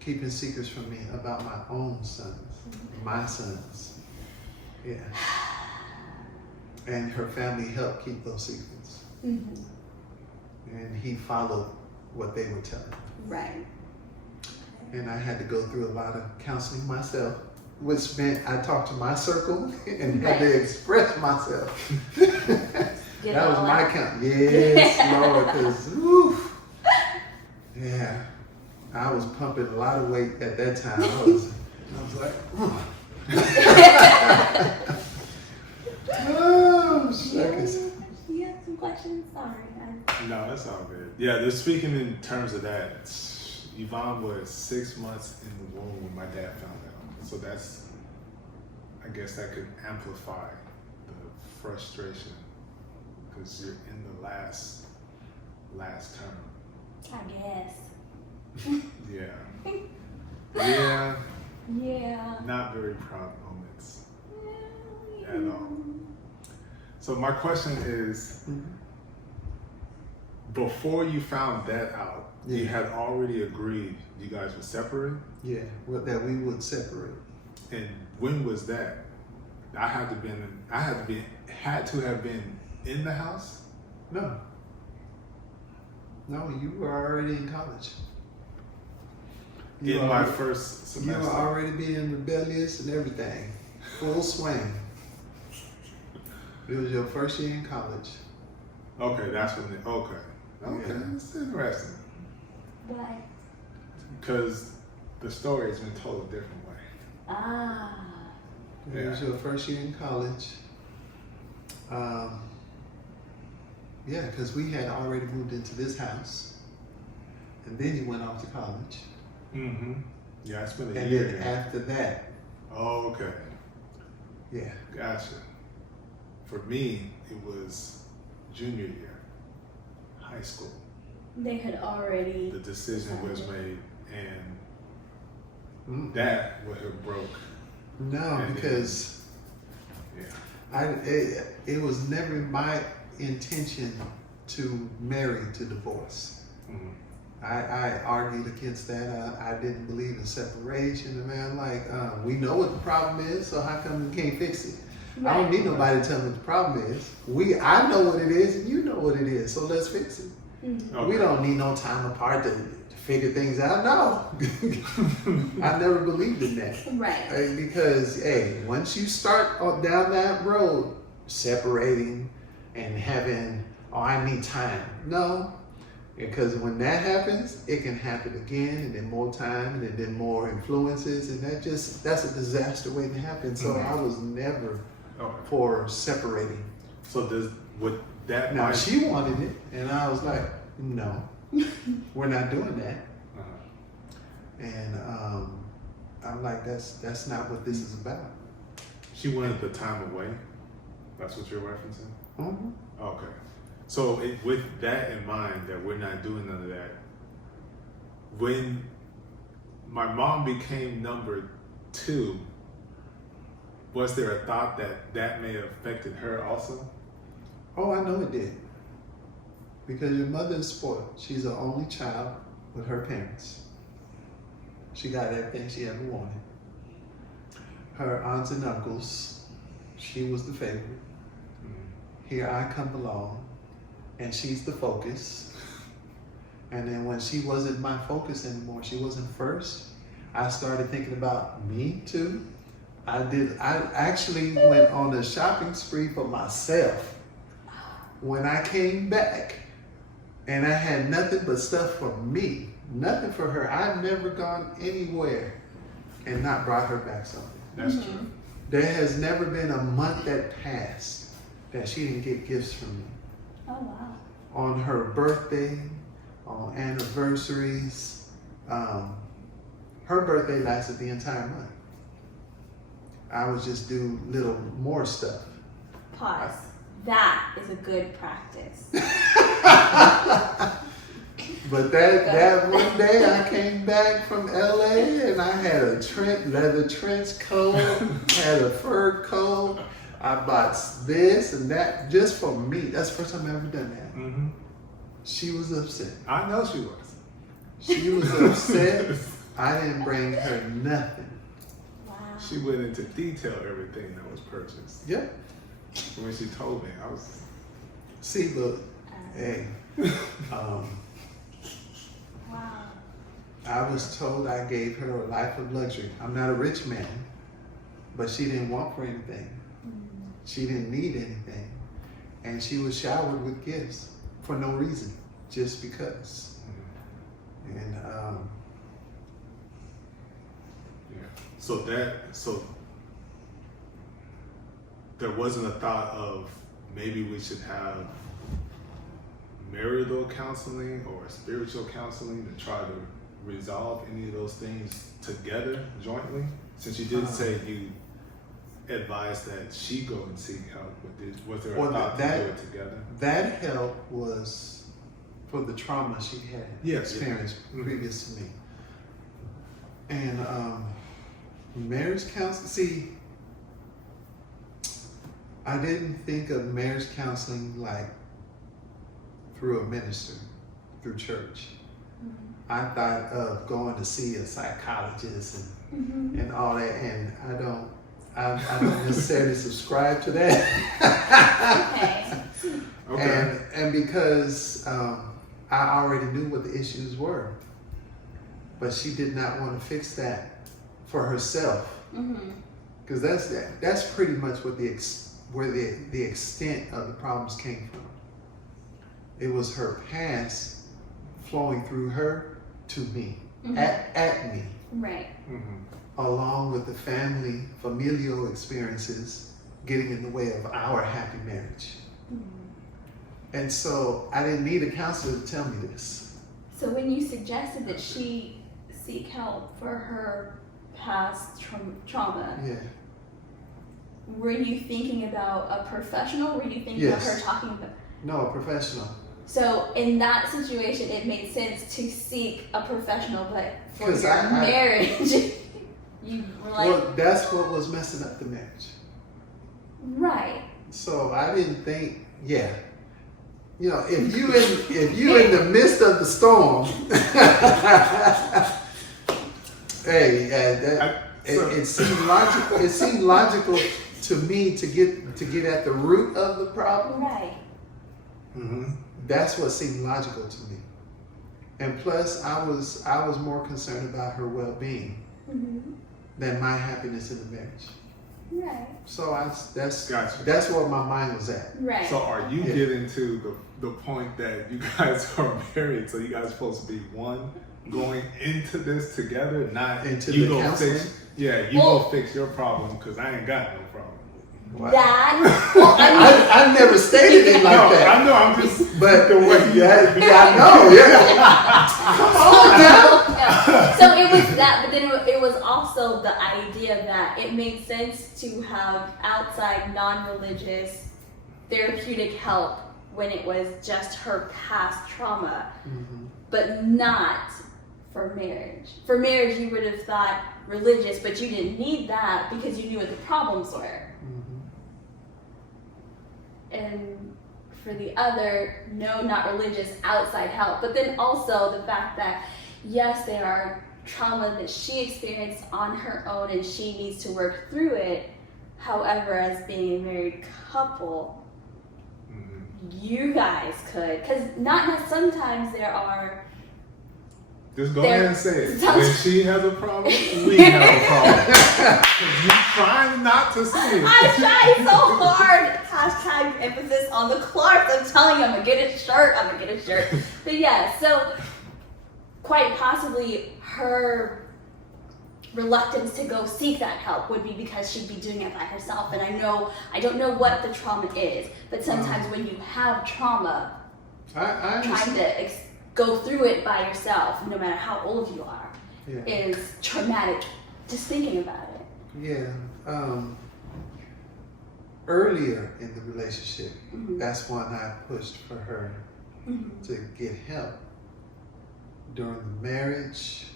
keeping secrets from me about my own sons, my sons. Yeah. And her family helped keep those secrets. And he followed what they were telling him. Right. And I had to go through a lot of counseling myself, which meant I talked to my circle and had to express myself. That was my count. Yes, Lord, because, woof. Yeah, I was pumping a lot of weight at that time. I was like, oh, shucks. You have some questions? Sorry. No, that's all good. Yeah, just speaking in terms of that, Yvonne was 6 months in the womb when my dad found out. So I guess that could amplify the frustration because you're in the last term. I guess. Yeah. Yeah. Not very proud moments at all. So my question is, before you found that out, you had already agreed you guys would separate? Yeah, that we would separate. And when was that? I had to have been in the house? No, you were already in college. My first semester. You were already being rebellious and everything. Full swing. It was your first year in college. Okay, that's when that's interesting. Why? Because the story has been told a different way. Ah. It was your first year in college. Yeah, because we had already moved into this house, and then he went off to college. Mm-hmm. Yeah, I spent a And year then here. after that, Oh, okay. yeah. Gotcha. For me, it was junior year, high school. They had already. The decision was made, and Mm. that would have broke. No, And because Yeah. it was never my intention to marry to divorce. Mhm. I argued against that. I didn't believe in separation. And man, like, we know what the problem is, so how come we can't fix it? I don't need nobody to tell me what the problem is. I know what it is, and you know what it is, so let's fix it. Mhm. Okay. We don't need no time apart to figure things out. No, I never believed in that. Right. Because, hey, once you start down that road, separating and having, oh, I need time. No, because when that happens, it can happen again, and then more time, and then more influences, and that's a disaster waiting to happen. So Mhm. I was never Okay. for separating. So would that Now might- she wanted it, and I was like, no, we're not doing that. Uh-huh. And I'm like, that's not what this is about. She wanted the time away. That's what you're referencing. Mhm. Okay. So with that in mind, that we're not doing none of that, when my mom became number 2, was there a thought that may have affected her also? Oh, I know it did. Because your mother is spoiled. She's the only child with her parents. She got everything she ever wanted. Her aunts and uncles, she was the favorite. Here I come along, and she's the focus. And then when she wasn't my focus anymore, she wasn't first, I started thinking about me too. I actually went on a shopping spree for myself. When I came back, and I had nothing but stuff for me, nothing for her. I've never gone anywhere and not brought her back something. That's Mhm. true. There has never been a month that passed that she didn't get gifts from me. Oh wow. On her birthday, on anniversaries. Her birthday lasted the entire month. I would just do little more stuff. Pause. That is a good practice. But that one day I came back from LA and I had a leather trench coat, had a fur coat. I bought this and that just for me. That's the first time I've ever done that. Mm-hmm. She was upset. I know she was. She was upset. I didn't bring her nothing. Wow. She went into detail everything that was purchased. Yep. When she told me, I was. See, look, hey, Wow. I was told I gave her a life of luxury. I'm not a rich man, but she didn't want for anything. Mhm. She didn't need anything. And she was showered with gifts for no reason, just because. And Yeah. So there wasn't a thought of maybe we should have marital counseling or spiritual counseling to try to resolve any of those things together jointly? Since you did say you advised that she go and seek help with this, was there a Well, thought to do it together? that help was for the trauma she had Yes, experienced yeah. previous to me. And marriage counseling, see, I didn't think of marriage counseling like through a minister, through church. Mhm. I thought of going to see a psychologist Mhm. and all that, and I don't necessarily subscribe to that. Okay. Okay. And because I already knew what the issues were, but she did not want to fix that for herself, Mhm. because that's pretty much what where the extent of the problems came from. It was her past flowing through her to me, Mhm. at me, Right. Mm-hmm. along with the familial experiences getting in the way of our happy marriage. Mhm. And so I didn't need a counselor to tell me this. So when you suggested that she seek help for her past trauma, Yeah. were you thinking about a professional? Were you thinking Yes. of her talking about? No, a professional. So in that situation, it made sense to seek a professional, but for 'Cause your I- marriage, you were like, Well, that's what was messing up the marriage. right. So I didn't think, yeah. You know, if you in the midst of the storm, hey, it seemed logical. It seemed logical to me to get at the root of the problem. Right. That's what seemed logical to me. And plus, I was more concerned about her well-being than my happiness in the marriage. Right. So that's Gotcha. where my mind was at. Right. So are you Yeah. getting to the point that you guys are married, so you guys are supposed to be one going into this together, not Into you the go counseling? fix, you Well- go fix your problem because I ain't got no problem. Wow. That. Well, I mean, I never stated it like No, that. I know, I'm just But the way you I know, yeah. Come on now. So it was that, but then it was also the idea that it made sense to have outside, non-religious, therapeutic help when it was just her past trauma, but not for marriage. For marriage, you would have thought religious, but you didn't need that because you knew what the problems were. And for the other, no, not religious, outside help. But then also the fact that, yes, there are trauma that she experienced on her own and she needs to work through it. However, as being a married couple, you guys could. Because sometimes there are. Just go There- ahead and say it. Sounds- When she has a problem, we have a problem. You trying not to say it. I'm trying so hard. Hashtag emphasis on the Clarks. I'm telling you, I'm gonna get a shirt. But yeah, so quite possibly her reluctance to go seek that help would be because she'd be doing it by herself. And I don't know what the trauma is, but sometimes when you have trauma, I trying to go through it by yourself, no matter how old you are, yeah. is traumatic. Just thinking about it. Yeah. Earlier in the relationship, that's when I pushed for her to get help. During the marriage,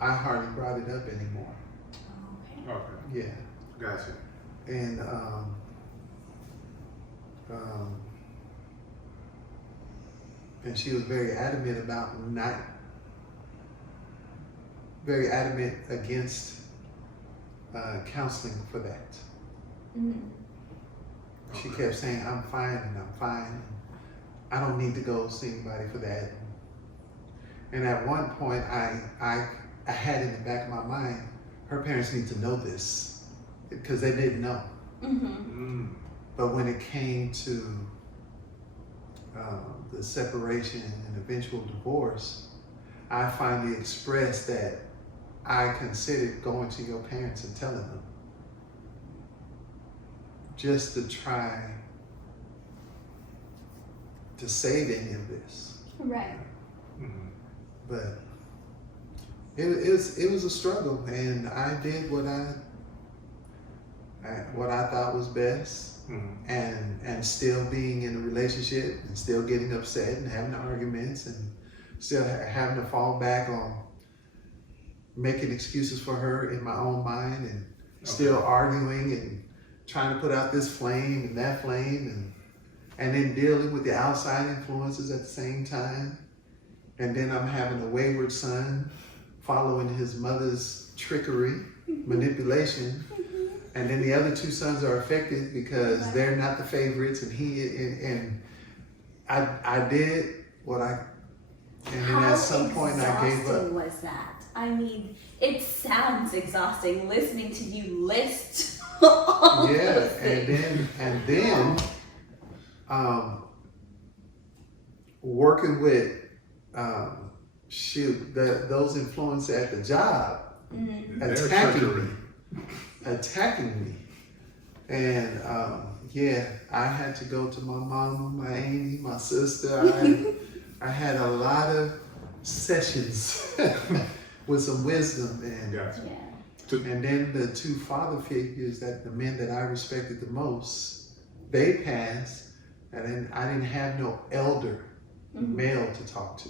I hardly brought it up anymore. Okay. Okay, Yeah. gotcha. And and she was very adamant against counseling for that. She kept saying, I'm fine and I'm fine. I don't need to go see anybody for that. And at one point, I had in the back of my mind, her parents need to know this because they didn't know. But when it came to the separation and eventual divorce, I finally expressed that I considered going to your parents and telling them, just to try to save any of this. Right. But it was a struggle, and I did what I thought was best. And still being in a relationship and still getting upset and having arguments and still having to fall back on making excuses for her in my own mind and still arguing and trying to put out this flame and that flame and then dealing with the outside influences at the same time. And then I'm having a wayward son following his mother's trickery, manipulation. And then the other two sons are affected because they're not the favorites, and I did what and then at some point I gave up. How exhausting was that? I mean, it sounds exhausting listening to you list all those things. and then working with those influences at the job attacking me. And yeah, I had to go to my mama, my auntie, my sister. I had a lot of sessions with some wisdom, and Gotcha. Yeah. and then the two father figures, that the men that I respected the most, they passed, and then I didn't have no elder male to talk to.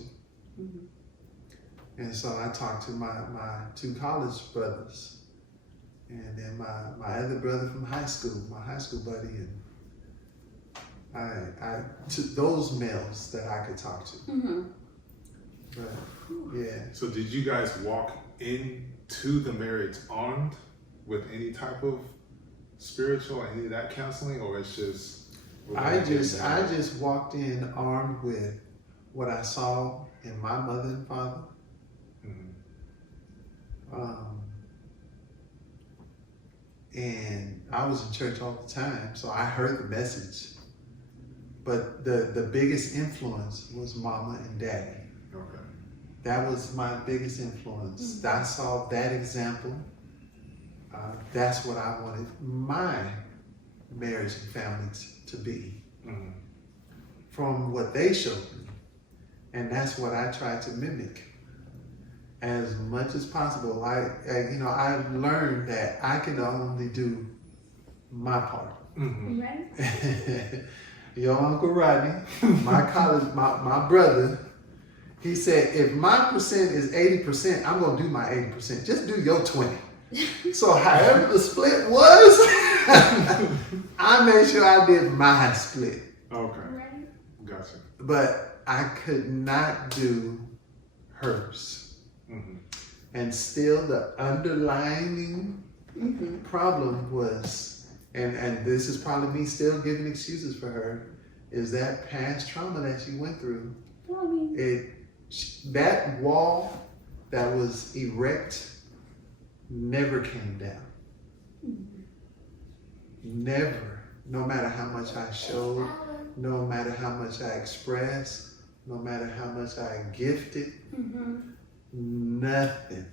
And so I talked to my two college brothers, and then my other brother from high school, my high school buddy, and I to those males that I could talk to. But yeah. So did you guys walk into the marriage armed with any type of spiritual, any of that counseling, or it's just? I just walked in armed with what I saw in my mother and father. And I was in church all the time, so I heard the message. But the biggest influence was mama and daddy. Okay. That was my biggest influence. I saw that example. That's what I wanted my marriage and family to be. From what they showed me. And that's what I tried to mimic as much as possible. I've learned that I can only do my part. Right. Your Uncle Rodney, my brother, he said, if my percent is 80%, I'm gonna do my 80%. Just do your 20. So however the split was, I made sure I did my split. Okay. Right. Gotcha. But I could not do hers. And still the underlying problem was, and this is probably me still giving excuses for her, is that past trauma that she went through. Well, I mean, That wall that was erect never came down. Never. No matter how much I showed, no matter how much I expressed, no matter how much I gifted, nothing.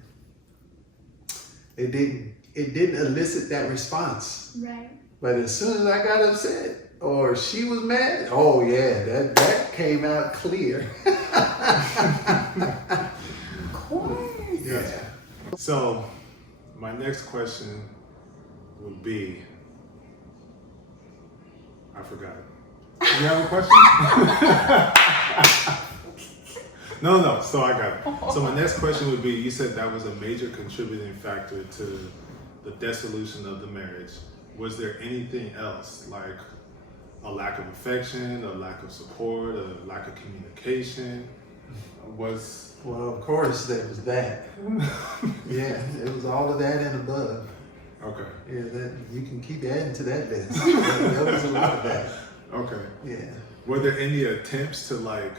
It didn't elicit that response. right. But as soon as I got upset or she was mad, oh yeah, that came out clear. Of course. Yeah. So my next question would be, I forgot. You have a question? No. So I got it. So my next question would be, you said that was a major contributing factor to the dissolution of the marriage. Was there anything else, like a lack of affection, a lack of support, a lack of communication? Well, of course there was that. Yeah, it was all of that and above. Okay. Yeah, that you can keep adding to that list. There was a lot of that. Okay. Yeah. Were there any attempts to like,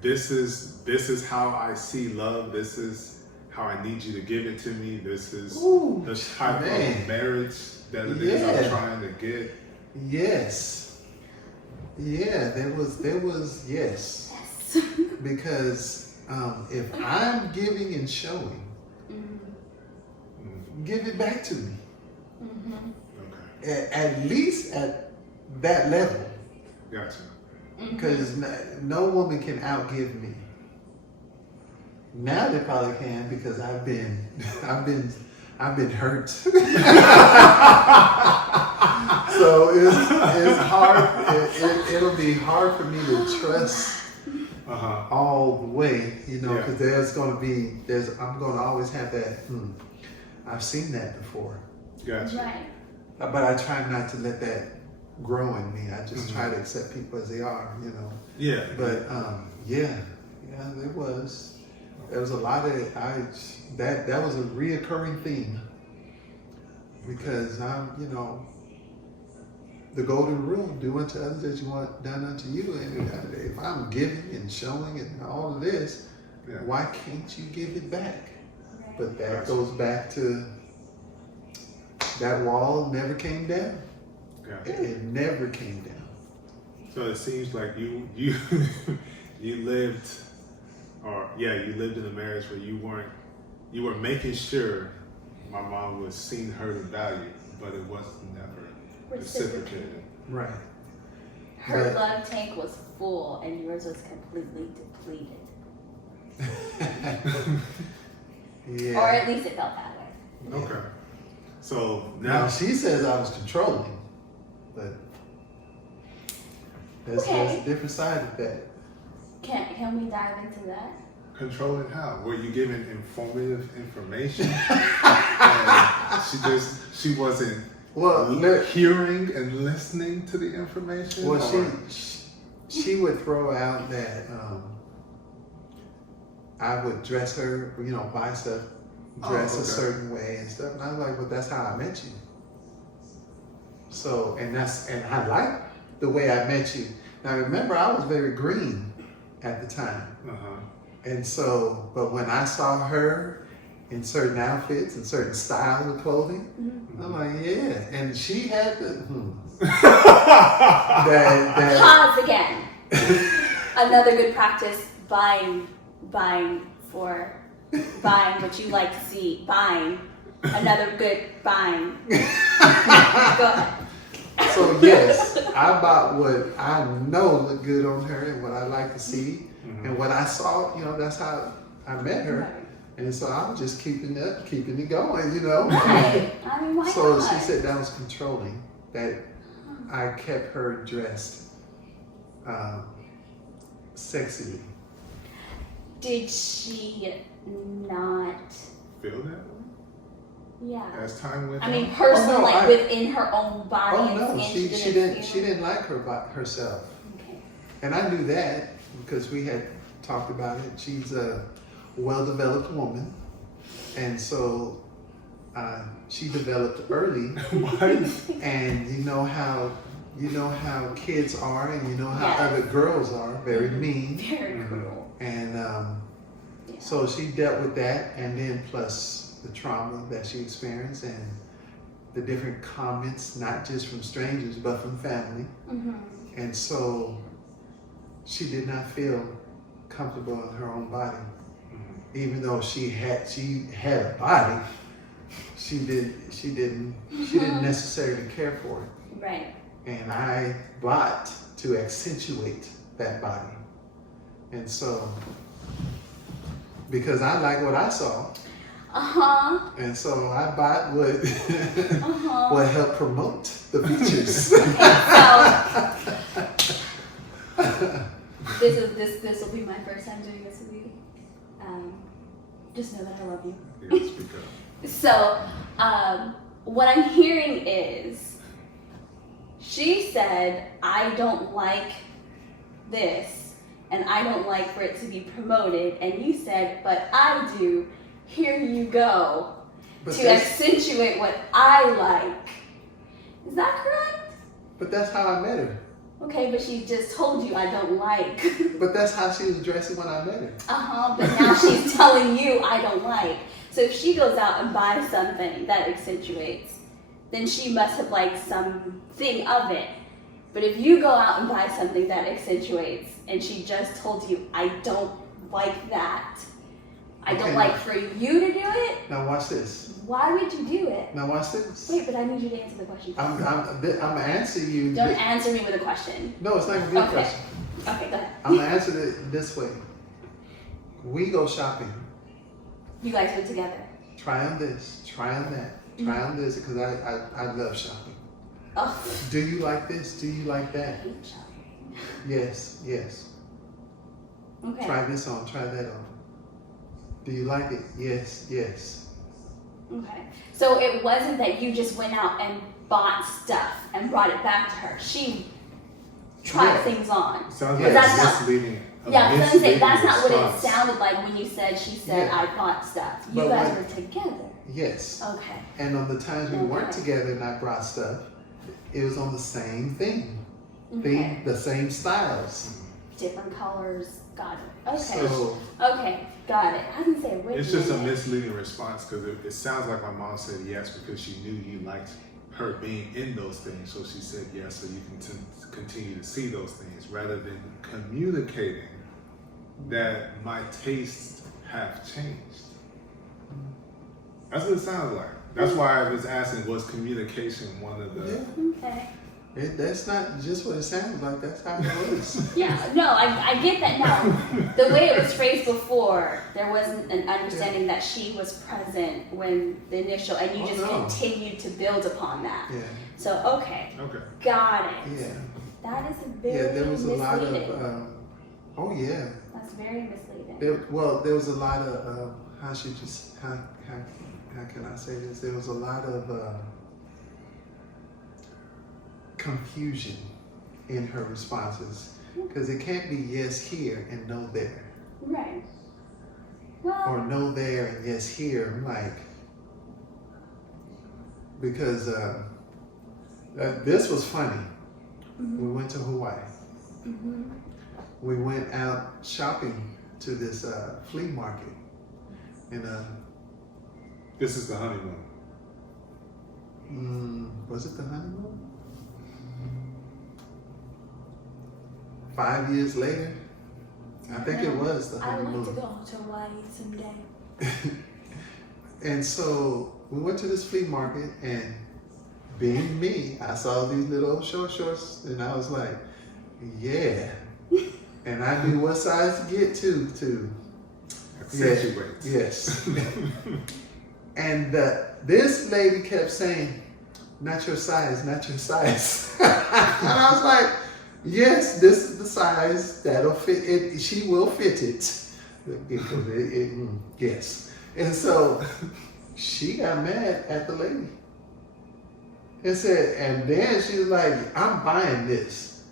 this is how I see love, this is how I need you to give it to me, this is the type of marriage that it is I'm trying to get? Yes. Yeah, there was yes. Because if I'm giving and showing, give it back to me. Okay. At least at that level. Gotcha. Because no woman can outgive me. Now they probably can, because I've been hurt. So it's hard. It'll be hard for me to trust all the way, because I'm going to always have that. I've seen that before. Gotcha. Right. But I try not to let that grow in me. I just try to accept people as they are, Yeah. But there was a lot of that was a reoccurring theme, because the golden rule: do unto others as you want done unto you. And if I'm giving and showing and all of this, why can't you give it back? Right. But that goes back to that wall never came down. It never came down. So it seems like you lived in a marriage where you were making sure my mom was seeing her the value, but it was never reciprocated. Right. Her But- love tank was full and yours was completely depleted. Yeah. Or at least it felt that way. Okay. So Now now, she says I was controlling, but that's a different side of that. Can we dive into that? controlling how? Were you giving informative information? And she wasn't hearing and listening to the information? Well, or? she would throw out that I would dress her, buy stuff, dress a certain way and stuff. And I was like, well, that's how I met you. So, and I like the way I met you. Now, remember, I was very green at the time. And so, but when I saw her in certain outfits and certain styles of clothing, I'm like, yeah. And she had the, Pause again. Another good practice, buying what you like to see, buying. Another good buying. Go ahead. So yes, I bought what I know looked good on her and what I like to see. And what I saw, that's how I met her. Right. And so I was just keeping it going, Right. I mean, why So not? she said that was controlling, that I kept her dressed sexily. Did she not? Feel that way? Yeah. As time went on? I mean, personally, Oh, no, within her own body. Oh and no, skin, she didn't like herself. Okay. And I knew that because we had talked about it. She's a well-developed woman, and so she developed early. And you know how kids are, and you know how Yes. other girls are, very mean. Very cruel. And Yeah. so she dealt with that, and then plus the trauma that she experienced and the different comments, not just from strangers but from family. And so she did not feel comfortable in her own body. Even though she had a body, she didn't necessarily care for it. Right. And I bought to accentuate that body. And so, because I like what I saw, and so I bought what what helped promote the features. So this will be my first time doing this with you. Just know that I love you. Yes, because. So, what I'm hearing is, she said, I don't like this, and I don't like for it to be promoted, and you said, but I do. Here you go. To accentuate what I like. Is that correct? But that's how I met her. Okay, but she just told you I don't like. But that's how she was dressing when I met her. But now she's telling you I don't like. So if she goes out and buys something that accentuates, then she must have liked something of it. But if you go out and buy something that accentuates, and she just told you, I don't like that. I don't like for you to do it. Now watch this. Why would you do it? Now watch this. Wait, but I need you to answer the question. I'm gonna answer you. Don't answer me with a question. No, it's not gonna be a question. Okay, go ahead. I'm gonna answer it this way. We go shopping. You guys were together. Try on this. Try on that. Try on this because I love shopping. Oh. Do you like this? Do you like I that? hate shopping. Yes. Yes. Okay. Try this on. Try that on. Do you like it? Yes. Yes. Okay. So it wasn't that you just went out and bought stuff and brought it back to her. She tried things on. Sounds like that's not- misleading. Yeah, because I'm saying that's not what it response. sounded like when you said she said I bought stuff. You But guys when- were together. Yes. Okay. And on the times we weren't together and I brought stuff, it was on the same thing. Okay. The same styles. Different colors. Got it. Okay. So Okay. Got it. I didn't say it. It's just a misleading response because it sounds like my mom said yes because she knew you liked her being in those things. So she said yes so you can continue to see those things rather than communicating that my tastes have changed. That's what it sounds like. That's why I was asking, was communication one of the... Yeah. Okay. That's not just what it sounded like. That's how it was. Yeah, no, I get that now. The way it was phrased before, there wasn't an understanding that she was present when the initial, and you just continued to build upon that. Yeah. So, okay. Okay. Got it. Yeah. That is very There was a lot misleading. of. Oh yeah. That's very misleading. There was a lot of. How can I say this? There was a lot of confusion in her responses because it can't be yes here and no there, Right. Well, or no there and yes here. Like, because this was funny. We went to Hawaii. We went out shopping to this flea market, and This is the honeymoon. was it the honeymoon? 5 years later, I think it was the I would honeymoon. like to go to Hawaii someday. And so we went to this flea market, and being me, I saw these little short shorts, and I was like, yeah. And I knew what size to get to. Accentuates. Yes. And this lady kept saying, not your size, not your size. And I was like, yes, this is the size that'll fit it. She will fit it. Yes. And so she got mad at the lady and said, and then she was like, I'm buying this.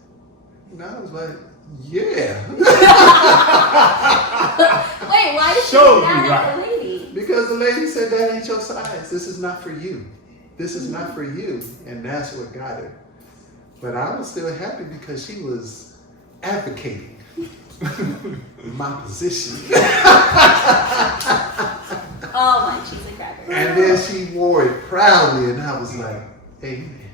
And I was like, yeah. Wait, why did she Show get mad me at the lady? Because the lady said that ain't your size. This is not for you. This is not for you. And that's what got her. But I was still happy because she was advocating my position. Oh, my cheesy cracker. And then she wore it proudly, and I was like, amen.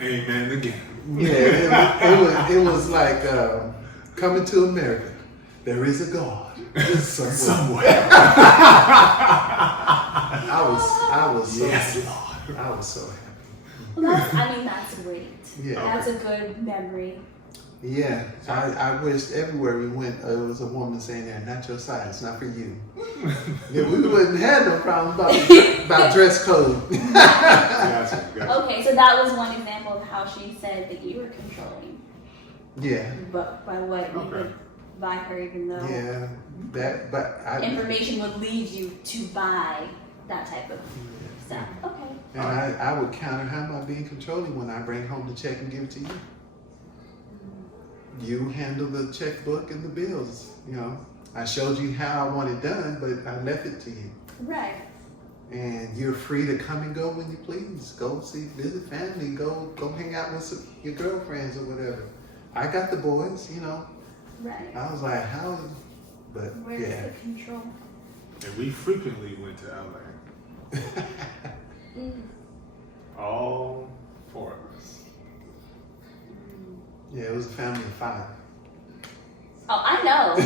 Amen again. Yeah, it was like coming to America. There is a God somewhere. I was so Yes, Lord. I was so happy. Well, that's great. Yeah. That's a good memory. Yeah, I wish everywhere we went, there was a woman saying there, not your size, not for you. Yeah, we wouldn't have no problem about dress code. Gotcha. Okay, so that was one example of how she said that you were controlling, Yeah, but by what you would buy her, even though yeah, information would lead you to buy that type of stuff. Okay. And I would counter, how am I being controlling when I bring home the check and give it to you? You handle the checkbook and the bills, you know. I showed you how I want it done, but I left it to you. Right. And you're free to come and go when you please. Go visit family, go hang out with your girlfriends or whatever. I got the boys, you know. Right. I was like, how? But Where's yeah. the control? And we frequently went to LA. All four of us. Yeah, it was a family of 5. Oh, I know.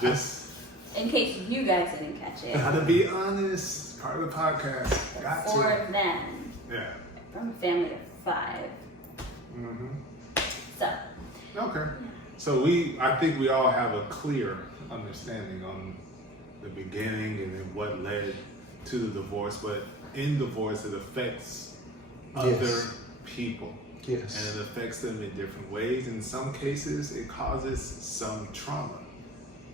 Just In case you guys didn't catch it. gotta be honest. Part of the podcast. Got 4 to. of them. Yeah. From a family of 5. Mm-hmm. So. Okay. So I think we all have a clear understanding on the beginning and then what led to the divorce, but in divorce it affects other people. Yes. And it affects them in different ways. In some cases, it causes some trauma,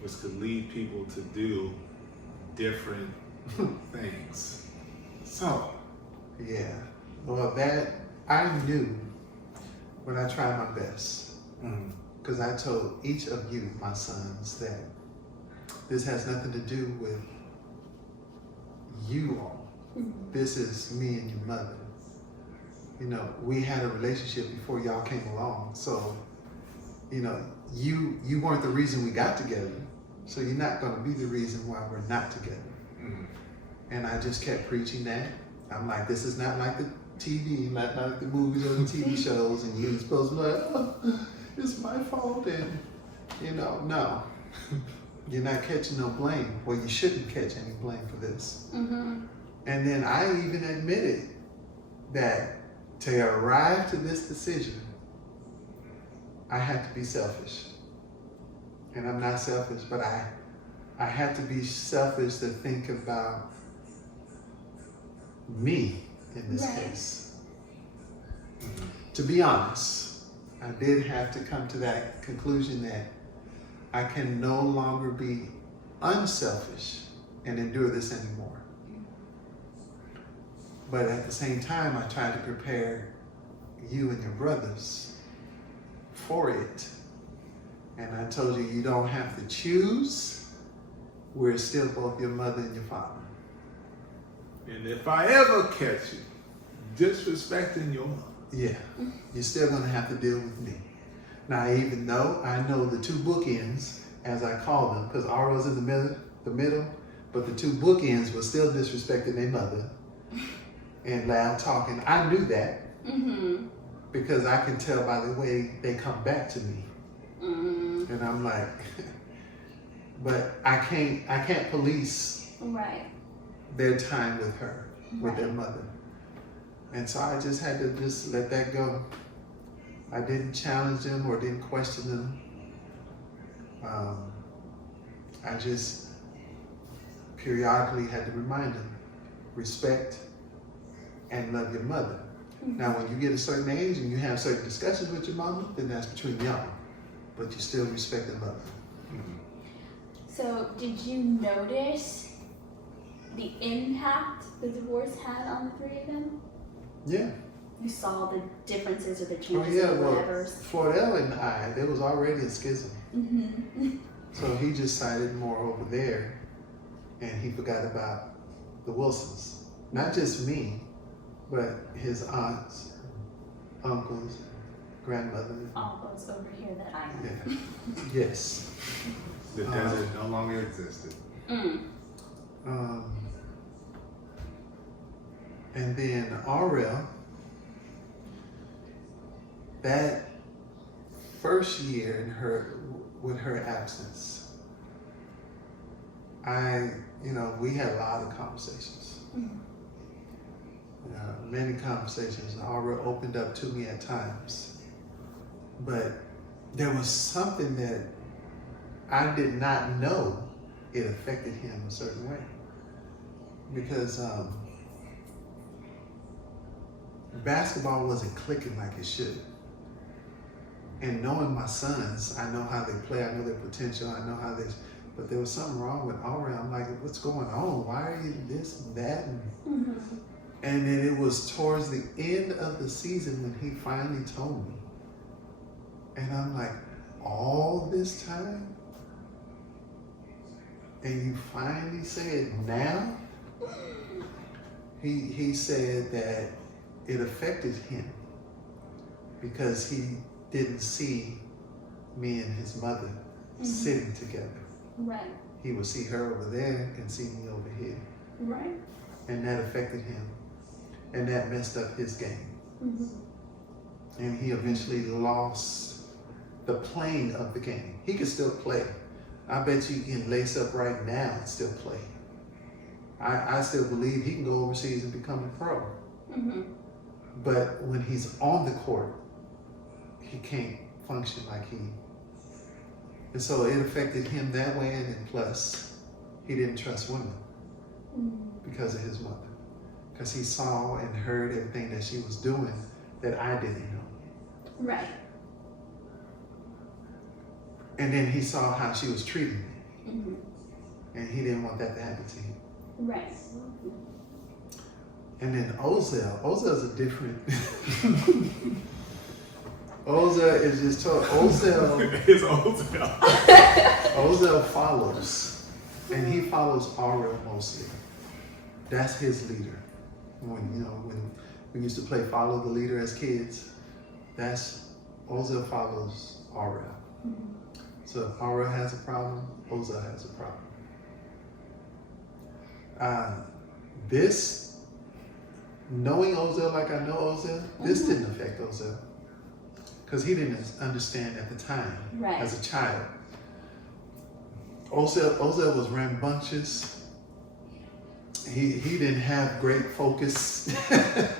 which could lead people to do different things. So. Yeah. Well, that I knew, but I tried my best. Because I told each of you, my sons, that this has nothing to do with you all. This is me and your mother. You know, we had a relationship before y'all came along. So, you know, you weren't the reason we got together. So you're not going to be the reason why we're not together. And I just kept preaching that. I'm like, this is not like the TV, not like the movies or the TV shows, and you're supposed to be like, oh, it's my fault, and, you know, no. you're not catching no blame. Well, you shouldn't catch any blame for this. Mm-hmm. And then I even admitted that to arrive to this decision, I had to be selfish. And I'm not selfish, but I had to be selfish to think about me in this Right. case. To be honest, I did have to come to that conclusion that I can no longer be unselfish and endure this anymore. But at the same time, I tried to prepare you and your brothers for it. And I told you, you don't have to choose. We're still both your mother and your father. And if I ever catch you disrespecting your mother, Yeah, you're still gonna have to deal with me. Now, even though I know the two bookends, as I call them, because Aura's in the middle, but the two bookends were still disrespecting their mother and loud talking. I knew that Mm-hmm. because I can tell by the way they come back to me. Mm-hmm. And I'm like, but I can't police Right. their time with her, with their Right. mother. And so I just had to just let that go. I didn't challenge them or didn't question them. I just periodically had to remind them, respect and love your mother. Mhm. Now, when you get a certain age and you have certain discussions with your mama, then that's between y'all. But you still respect and love her. So, did you notice the impact the divorce had on the three of them? Yeah. You saw the differences or the Oh changes yeah, or well, whatever. Flordell and I, there was already a schism. Mm-hmm. So he just sided more over there and he forgot about the Wilsons. Not just me, but his aunts, uncles, grandmother. All those over here that I know. Yeah. Yes. The desert no longer existed. Mm. And then Aurel, that first year with her absence, we had a lot of conversations. Mm. Many conversations. Aurel opened up to me at times. But there was something that I did not know it affected him a certain way. Because basketball wasn't clicking like it should. And knowing my sons, I know how they play, I know their potential, I know how but there was something wrong with Aura. I'm like, what's going on? Why are you this and that? Mm-hmm. And then it was towards the end of the season when he finally told me. And I'm like, all this time? And you finally say it now? He said that it affected him because he didn't see me and his mother sitting together. Right. He would see her over there and see me over here. Right. And that affected him. And that messed up his game. Mm-hmm. And he eventually lost the playing of the game. He could still play. I bet you can lace up right now and still play. I still believe he can go overseas and become a pro. Mm-hmm. But when he's on the court, he can't function like he. And so it affected him that way, and then plus, he didn't trust women because of his mother. Because he saw and heard everything that she was doing that I didn't know. Right. And then he saw how she was treating me. Mm-hmm. And he didn't want that to happen to him. Right. And then Ozell's a different. Ozell is just told. it's Ozell. Ozell follows, and he follows Aurel mostly. That's his leader. When we used to play follow the leader as kids, Ozell follows Aurel. Mm-hmm. So if Aurel has a problem, Ozell has a problem. Knowing Ozell like I know Ozell, this didn't affect Ozell. Because he didn't understand at the time, Right. as a child. Ozell was rambunctious. He didn't have great focus.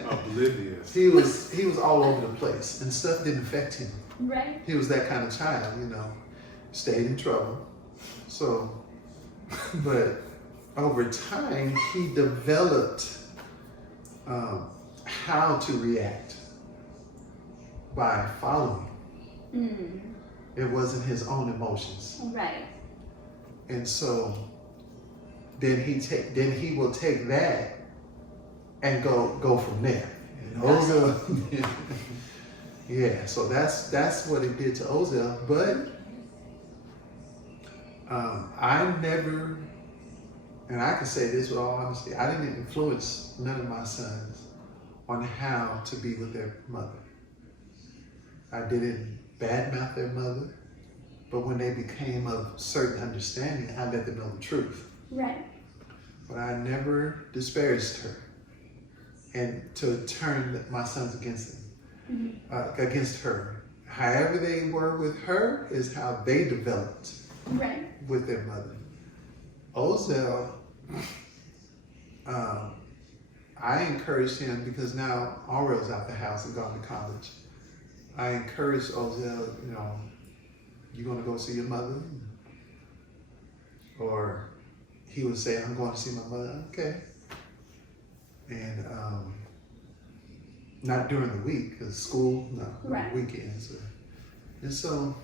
Oblivious. He was all over the place, and stuff didn't affect him. Right. He was that kind of child, stayed in trouble. So, but over time, he developed how to react by following. It wasn't his own emotions. Right. And so then he will take that and go from there. And Ozell, yeah. So that's what it did to Ozell. But I never, and I can say this with all honesty, I didn't influence none of my sons on how to be with their mother. I didn't badmouth their mother, but when they became of certain understanding, I let them know the truth. Right. But I never disparaged her, and to turn my sons against them, against her. However they were with her is how they developed with their mother. Ozell, I encouraged him because now Aurel's out the house and gone to college. I encouraged Ozell, you gonna go see your mother? Or he would say, I'm going to see my mother. Okay. And not during the week, because school, weekends. And so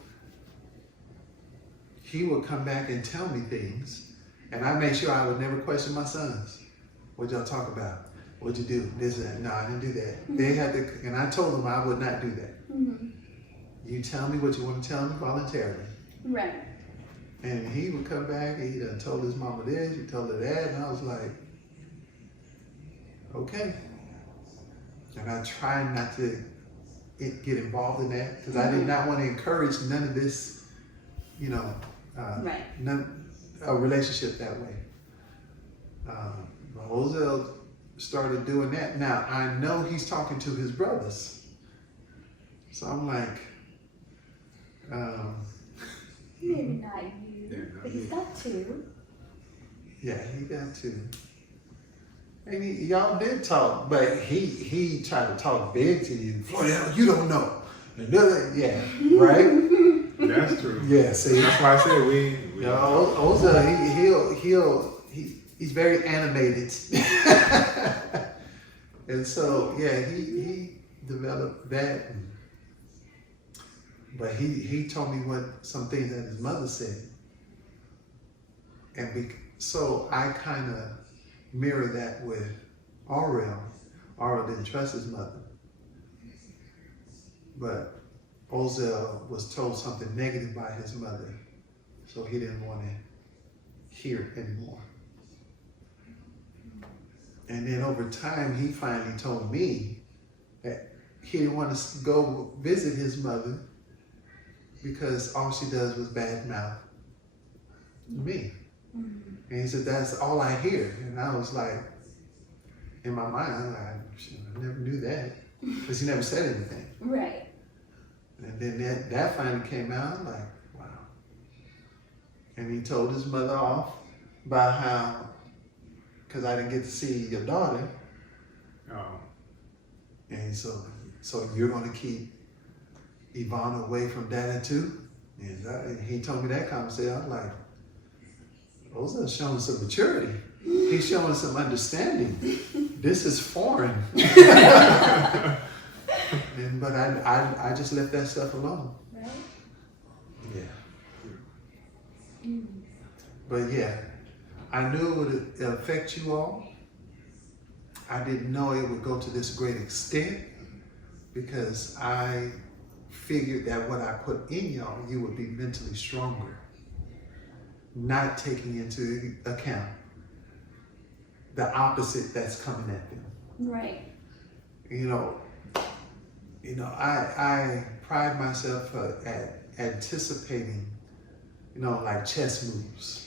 he would come back and tell me things, and I made sure I would never question my sons. What'd y'all talk about? What'd you do? This and that. No, I didn't do that. They had to, and I told them I would not do that. You tell me what you want to tell me voluntarily. Right. And he would come back and he done told his mama this, he told her that, and I was like, okay. And I tried not to get involved in that because I did not want to encourage none of this, a relationship that way. But Ozell started doing that. Now, I know he's talking to his brothers. So I'm like, maybe not you, but he's got two. Yeah, he got two. And y'all did talk, but he tried to talk big to you. Floyd, you don't know. Yeah, right? That's true. Yeah, see. That's why I said we Ozell, he's very animated. And so, yeah, he developed that. But he told me some things that his mother said. And so I kind of mirror that with Aurel. Aurel didn't trust his mother. But Ozell was told something negative by his mother. So he didn't want to hear it anymore. And then over time, he finally told me that he didn't want to go visit his mother because all she does was badmouth me. And he said, that's all I hear. And I was like, in my mind, I'm like, I never knew that because he never said anything. Right. And then that finally came out, I'm like, wow. And he told his mother off about how, because I didn't get to see your daughter. Oh. And so you're going to keep Ivana away from Dada too? And he told me that conversation. I was like, Ozell's showing some maturity. He's showing some understanding. This is foreign. But I just left that stuff alone. Right. Yeah. But yeah, I knew it would affect you all. I didn't know it would go to this great extent because I figured that what I put in y'all, you would be mentally stronger, not taking into account the opposite that's coming at them. Right. I pride myself at anticipating, like chess moves.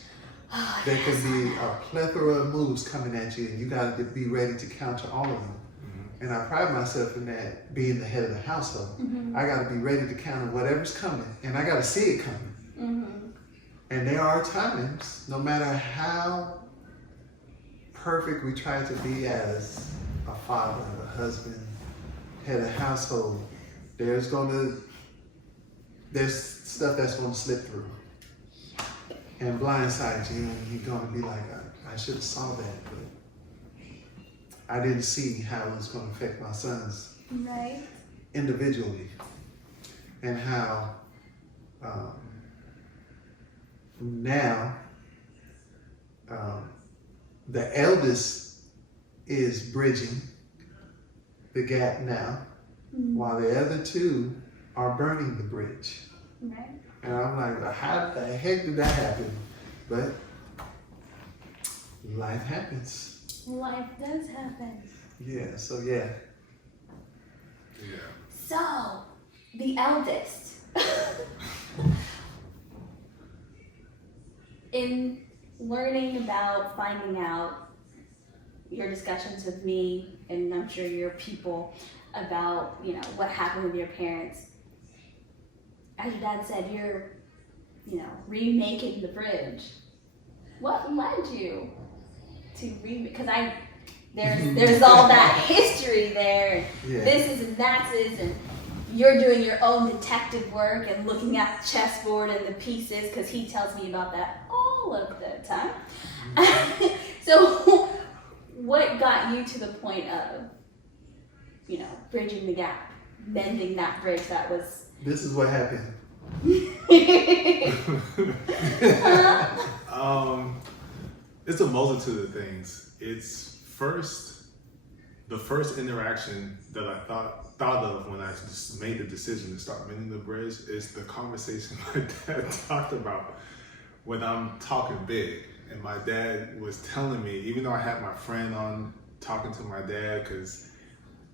Oh, There can be a plethora of moves coming at you, and you got to be ready to counter all of them. And I pride myself in that, being the head of the household. I got to be ready to counter whatever's coming, and I got to see it coming. And there are times, no matter how perfect we try to be as a father, a husband, head of household, there's stuff that's gonna slip through and blindside you, and you're gonna be like, I should have saw that, but I didn't see how it was gonna affect my sons Right. individually, and how now the eldest is bridging the gap now, while the other two are burning the bridge. Right. And I'm like, well, how the heck did that happen? But life happens. Life does happen. Yeah, so yeah. Yeah. So, the eldest. In learning about, finding out your discussions with me, and I'm sure your people, about, you know, what happened with your parents, as your dad said, you're, you know, remaking the bridge. What led you to remake? Because there's all that history there. Yeah. This is and that is, and you're doing your own detective work and looking at the chessboard and the pieces, because he tells me about that all of the time. So, what got you to the point of, you know, bridging the gap, mending that bridge that was? This is what happened. It's a multitude of things. It's the first interaction that I thought of when I just made the decision to start mending the bridge is the conversation my dad talked about when I'm talking big. And my dad was telling me, even though I had my friend on talking to my dad, because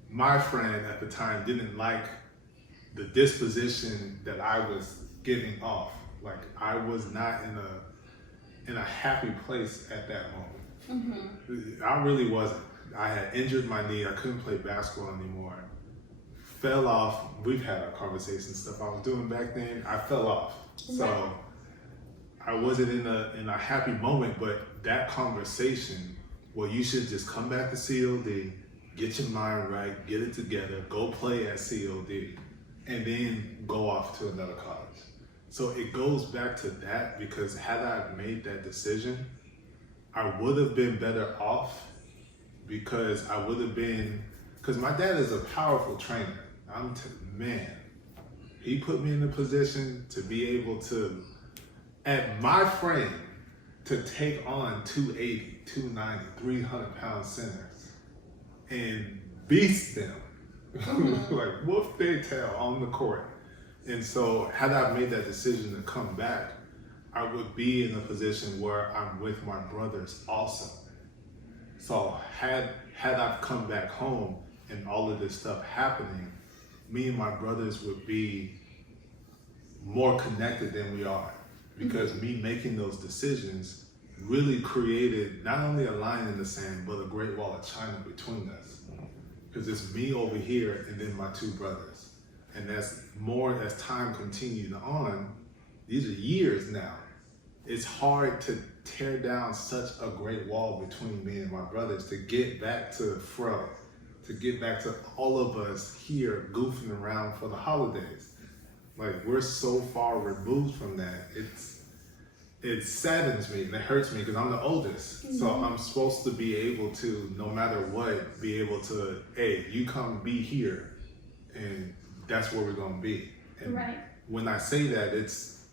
my friend at the time didn't like the disposition that I was giving off. Like, I was not in a happy place at that moment. Mm-hmm. I really wasn't. I had injured my knee. I couldn't play basketball anymore. Fell off. We've had our conversation stuff I was doing back then. I fell off. So I wasn't in a happy moment, but that conversation, well, you should just come back to COD, get your mind right, get it together, go play at COD, and then go off to another college. So it goes back to that, because had I made that decision, I would have been better off, because I would have been, because my dad is a powerful trainer. Man, he put me in a position to be able to, at my frame, to take on 280, 290, 300-pound centers and beast them, like whoop their tail on the court. And so had I made that decision to come back, I would be in a position where I'm with my brothers also. So had I come back home and all of this stuff happening, me and my brothers would be more connected than we are, because me making those decisions really created not only a line in the sand, but a great wall of China between us. Because it's me over here and then my two brothers. And as time continued on, these are years now, it's hard to tear down such a great wall between me and my brothers, to get back to FLO, to get back to all of us here goofing around for the holidays. Like, we're so far removed from that. It saddens me and it hurts me, because I'm the oldest. Mm-hmm. So I'm supposed to be able to, no matter what, be able to, hey, you come be here, and that's where we're gonna be. And when I say that, it's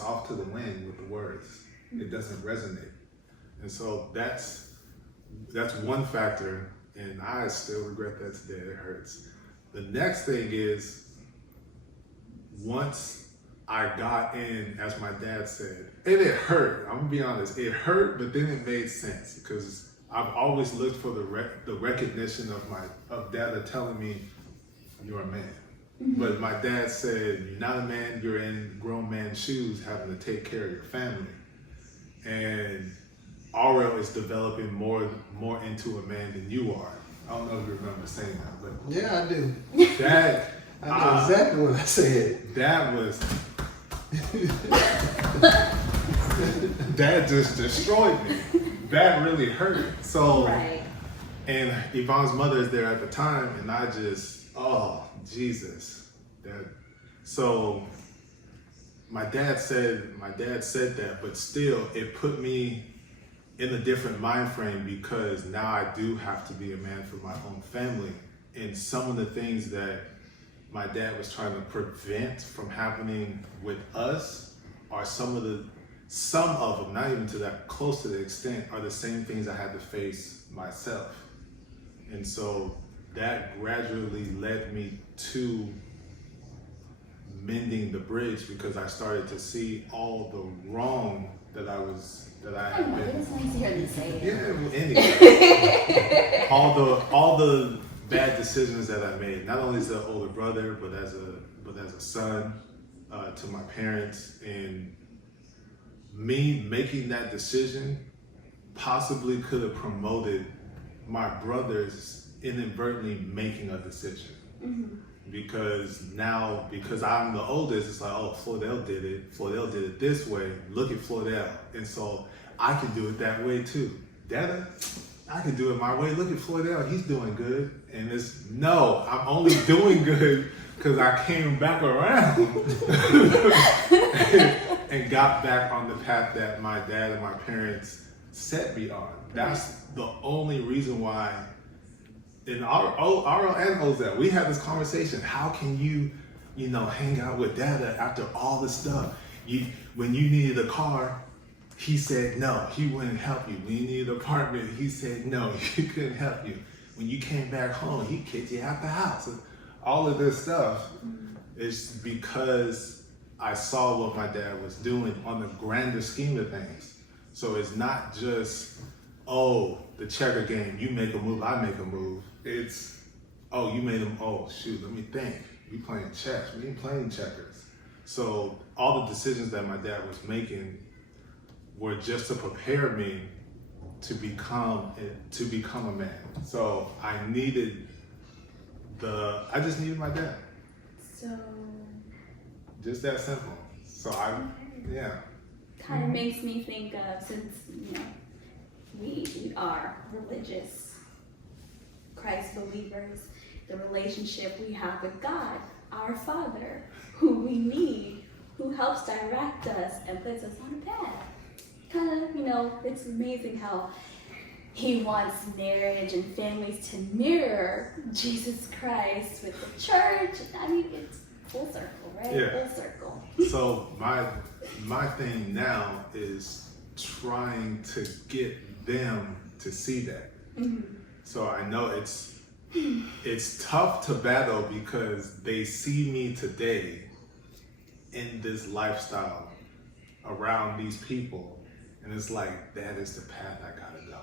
off to the wind with the words. It doesn't resonate. And so that's one factor, and I still regret that today. It hurts. The next thing is, once I got in, as my dad said, and it hurt. I'm gonna be honest, it hurt, but then it made sense, because I've always looked for the recognition of dad telling me, "You're a man." Mm-hmm. But my dad said, "You're not a man. You're in grown man's shoes, having to take care of your family." And Aurel is developing more into a man than you are. I don't know if you remember saying that, but yeah, I do. That I know exactly what I said. That was That just destroyed me. That really hurt. So, Right. and Yvonne's mother is there at the time, and I just, oh, Jesus. So my dad said that, but still it put me in a different mind frame, because now I do have to be a man for my own family. And some of the things that my dad was trying to prevent from happening with us are some of them, not even to that close to the extent, are the same things I had to face myself. And so that gradually led me to mending the bridge, because I started to see all the wrong that I had been. It's nice to hear them say it. Yeah, well, anyway. all the bad decisions that I made, not only as an older brother, but as a son to my parents, and me making that decision possibly could have promoted my brothers inadvertently making a decision. Mm-hmm. Because I'm the oldest, it's like, oh, Flordell did it this way, look at Flordell. And so I can do it that way too. Dada, I can do it my way, look at Flordell, he's doing good. And it's, no, I'm only doing good because I came back around and got back on the path that my dad and my parents set me on. That's the only reason why. In our and Jose, we had this conversation. How can you hang out with Dada after all this stuff? When you needed a car, he said no, he wouldn't help you. When you needed an apartment, he said no, he couldn't help you. When you came back home, he kicked you out the house. All of this stuff is because I saw what my dad was doing on the grander scheme of things. So it's not just, oh, the checker game, you make a move, I make a move. It's, oh, you made them, oh, shoot, let me think. We playing chess, we ain't playing checkers. So all the decisions that my dad was making were just to prepare me to become a man. So I just needed my dad. So. Just that simple. So Kind of makes me think of, since, we are religious Christ believers, the relationship we have with God, our Father, who we need, who helps direct us and puts us on a path. Kind of, it's amazing how He wants marriage and families to mirror Jesus Christ with the church. I mean, it's full circle, right? Yeah. Full circle. So my thing now is trying to get them to see that. Mm-hmm. So I know it's tough to battle, because they see me today in this lifestyle around these people, and it's like, that is the path I gotta go.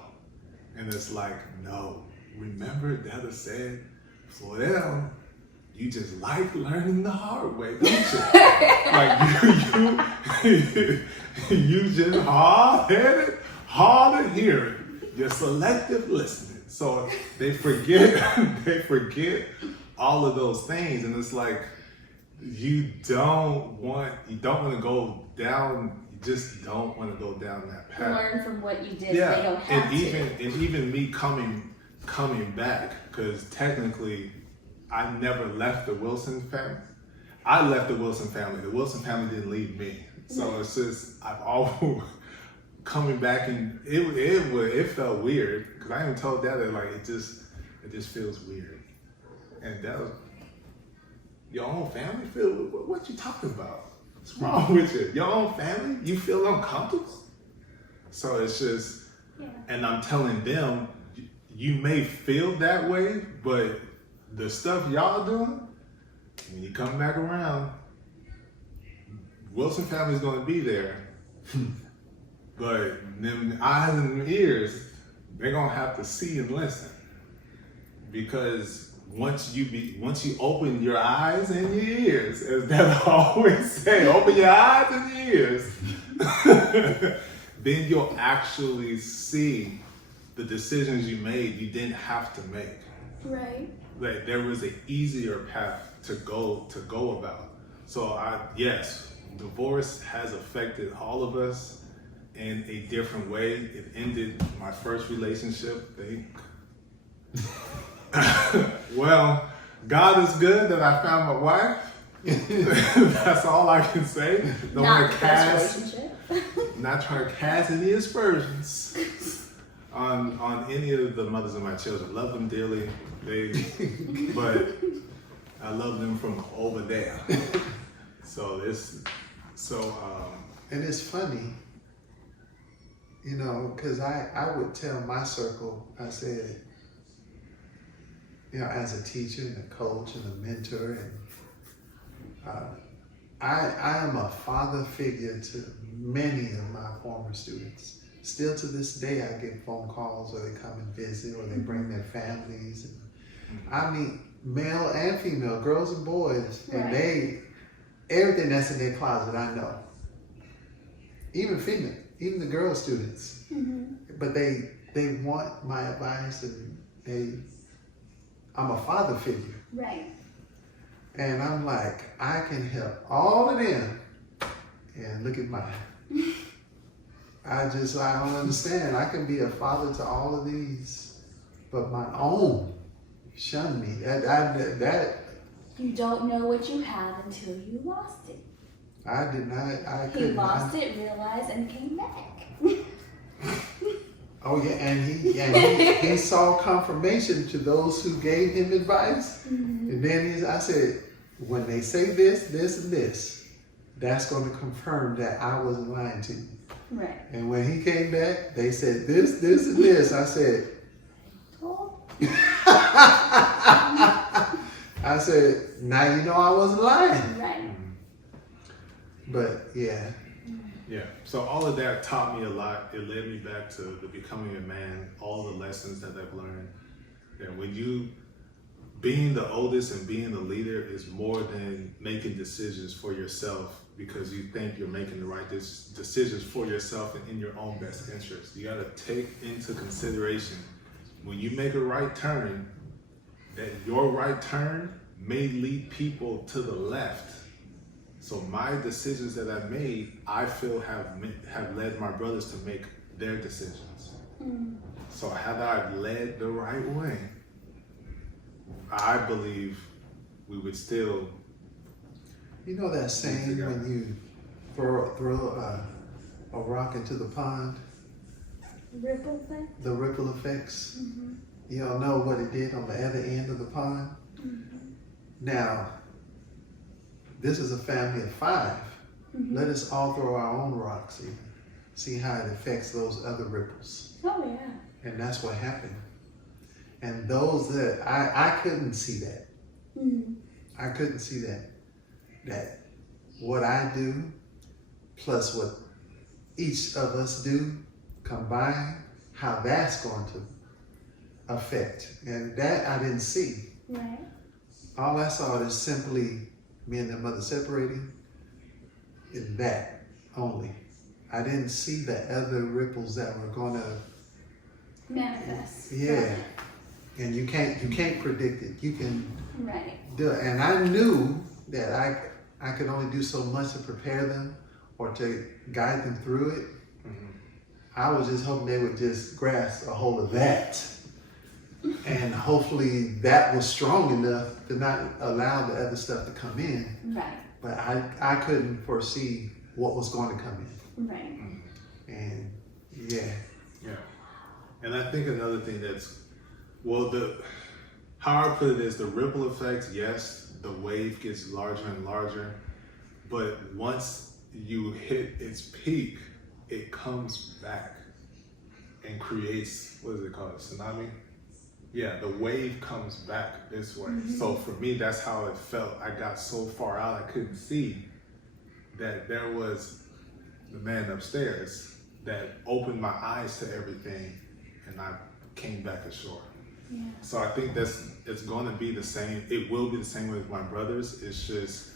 And it's like, no, remember Dada said, Flordell, you just like learning the hard way, don't you? Like you just hard-headed, hard of hearing. You're selective listening. So they forget all of those things, and it's like, you don't want to go down. You just don't want to go down that path. Learn from what you did. Yeah, They don't have and even me coming back, because technically, I never left the Wilson family. I left the Wilson family. The Wilson family didn't leave me. So it's just, I've always coming back, and it felt weird, because I even told Dad that, like, it just feels weird. And that was, your own family feel, what you talking about? What's wrong with you? Your own family? You feel uncomfortable? So it's just, and I'm telling them, you may feel that way, but the stuff y'all doing, when you come back around, Wilson family's gonna be there. But them eyes and ears, they're gonna have to see and listen. Because once you open your eyes and your ears, as Dad always say, open your eyes and your ears, then you'll actually see the decisions you made you didn't have to make. Right. Like, there was an easier path to go about. So yes, divorce has affected all of us, in a different way. It ended my first relationship. Well, God is good that I found my wife. That's all I can say. Don't Not want the to best cast, relationship. not trying to cast any aspersions on any of the mothers of my children. Love them dearly. But I love them from over there. And it's funny, you know, because I would tell my circle, I said, you know, as a teacher and a coach and a mentor, and I am a father figure to many of my former students. Still to this day, I get phone calls, or they come and visit, or they bring their families. And I meet male and female, girls and boys, and everything that's in their closet, I know. Even female, even the girl students. But they want my advice, and I'm a father figure. Right. And I'm like, I can help all of them. And look at mine. I don't understand. I can be a father to all of these, but my own shun me. That You don't know what you have until you lost it. I did not. He lost it, realized, and came back. Oh yeah, and he saw confirmation to those who gave him advice. And then I said, when they say this, this, and this, that's going to confirm that I wasn't lying to you. Right. And when he came back, they said this, this, and this. I said, I said, now you know I wasn't lying. Right. But yeah. Yeah, so all of that taught me a lot. It led me back to the becoming a man, all the lessons that I've learned. And when you, being the oldest and being the leader is more than making decisions for yourself because you think you're making the right decisions for yourself and in your own best interest. You gotta take into consideration when you make a right turn, that your right turn may lead people to the left. So my decisions that I made, I feel have led my brothers to make their decisions. So had I led the right way, I believe we would still. You know that saying when you throw a rock into the pond? Ripple effect? The ripple effects. You don't know what it did on the other end of the pond. Now, this is a family of 5. Let us all throw our own rocks in. See how it affects those other ripples. Oh, yeah. And that's what happened. And those that, I couldn't see that. I couldn't see that what I do plus what each of us do combined, how that's going to affect. And that I didn't see. Right. All I saw is simply me and their mother separating, in that only. I didn't see the other ripples that were gonna manifest. Yeah. And you can't predict it. You can do it. And I knew that I could only do so much to prepare them or to guide them through it. I was just hoping they would just grasp a hold of that. And hopefully that was strong enough to not allow the other stuff to come in. Right. But I couldn't foresee what was going to come in. Right. And yeah. Yeah. And I think another thing that's, well, how I put it is the ripple effect, yes, the wave gets larger and larger, but once you hit its peak, it comes back and creates, what is it called, a tsunami? Yeah, the wave comes back this way. So for me, that's how it felt. I got so far out, I couldn't see that there was the man upstairs that opened my eyes to everything, and I came back ashore. Yeah. So I think it's going to be the same. It will be the same with my brothers. It's just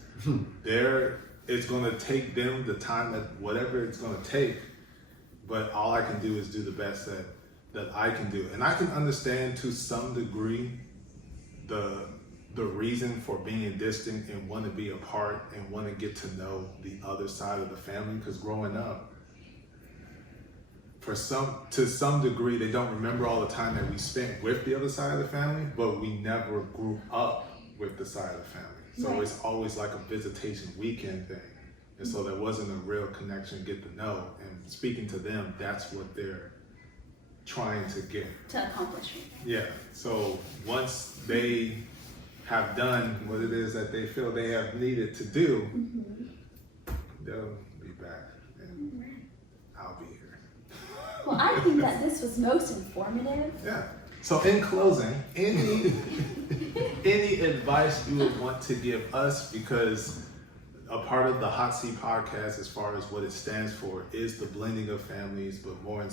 it's going to take them the time that whatever it's going to take. But all I can do is do the best that I can do. And I can understand to some degree the reason for being distant and want to be apart and want to get to know the other side of the family. Because growing up, to some degree, they don't remember all the time that we spent with the other side of the family, but we never grew up with the side of the family. So Right. it's always like a visitation weekend thing. And so there wasn't a real connection, get to know. And speaking to them, that's what they're trying to get. To accomplish it. Yeah. So once they have done what it is that they feel they have needed to do, they'll be back and I'll be here. Well, I think that this was most informative. Yeah. So in closing, any advice you would want to give us, because a part of the HOTC podcast, as far as what it stands for, is the blending of families, but more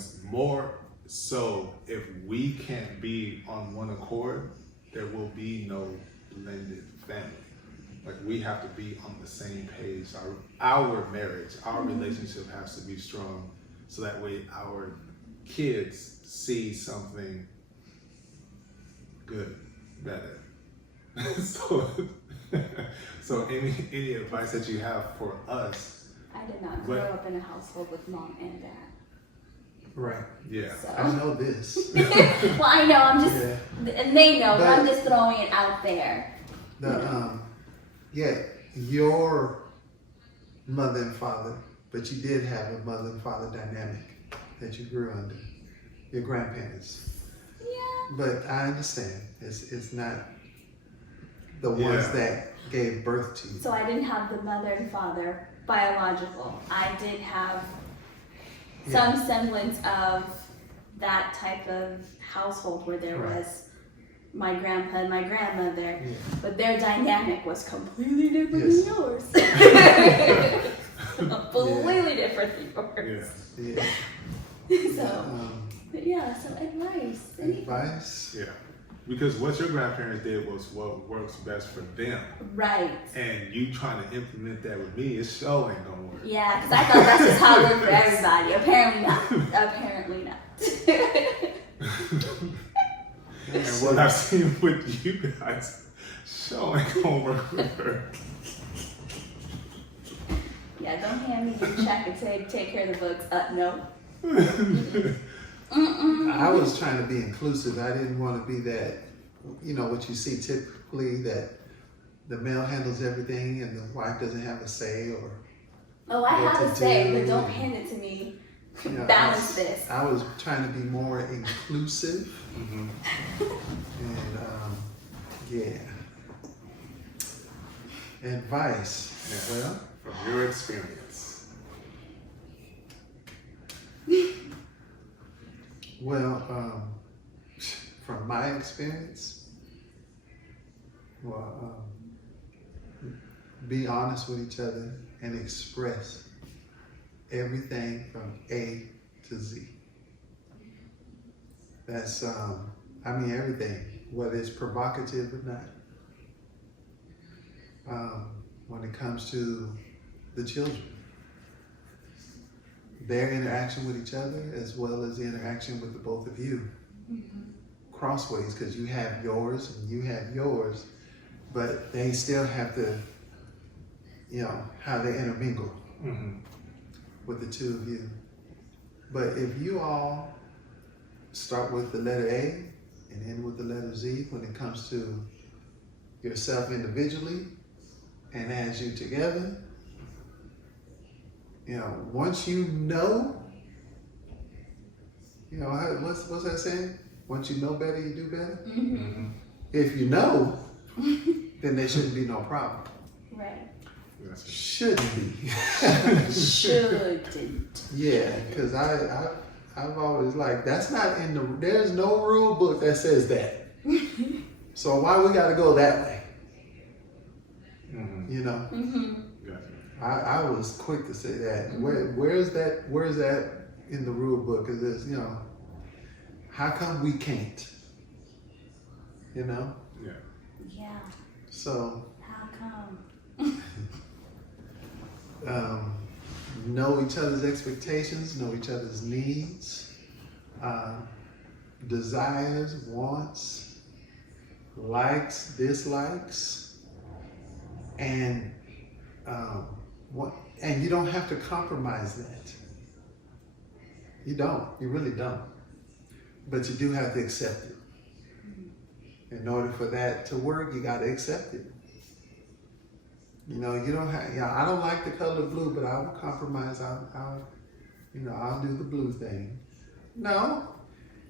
so, if we can't be on one accord, there will be no blended family. Like, we have to be on the same page. Our marriage, our relationship has to be strong, so that way our kids see something good, better. So any advice that you have for us? I did not grow up in a household with mom and dad. Right. Yeah. So. I know this. Well, I know, I'm just, Yeah. and they know, but I'm But- just throwing it out there. Your mother and father, but you did have a mother and father dynamic that you grew under. Your grandparents. Yeah. But I understand. It's not the ones Yeah. that gave birth to you. So I didn't have the mother and father biological. I did have some semblance of that type of household where there Right. was my grandpa and my grandmother, Yeah. but their dynamic was completely different Yes. than yours. Completely different than yours. Yeah. Yeah. So, but yeah, so advice. Advice. Yeah. Because what your grandparents did was what works best for them. Right. And you trying to implement that with me, it sure ain't gonna work. Yeah, because I thought that's just how it worked for everybody. Apparently not. Apparently not. And what I've seen with you guys, sure ain't gonna work with her. Yeah, don't hand me your check and say take care of the books. No. I was trying to be inclusive. I didn't want to be that, what you see typically, that the male handles everything and the wife doesn't have a say, or Oh, I what have to a say, do. but don't hand it to me. I Balance this. was trying to be more inclusive, Mm-hmm. and advice. Yeah. Well, From your experience. From my experience, be honest with each other and express everything from A to Z. That's, everything, whether it's provocative or not. When it comes to the children, their interaction with each other, as well as the interaction with the both of you. Crossways, because you have yours and you have yours, but they still have to, how they intermingle with the two of you. But if you all start with the letter A and end with the letter Z when it comes to yourself individually and as you together, once what's that saying? Once you know better, you do better. Mm-hmm. If you know, then there shouldn't be no problem. Right. Shouldn't be. Shouldn't. Yeah, because I've always that's not in there's no rule book that says that. So why we got to go that way? I was quick to say that. Where's that in the rule book? Because it's, how come we can't? Yeah. Yeah. So How come? know each other's expectations, know each other's needs, desires, wants, likes, dislikes, and and you don't have to compromise that. You don't. You really don't. But you do have to accept it. In order for that to work, you got to accept it. You know, you don't have. I don't like the color blue, but I will compromise. I'll do the blue thing. No,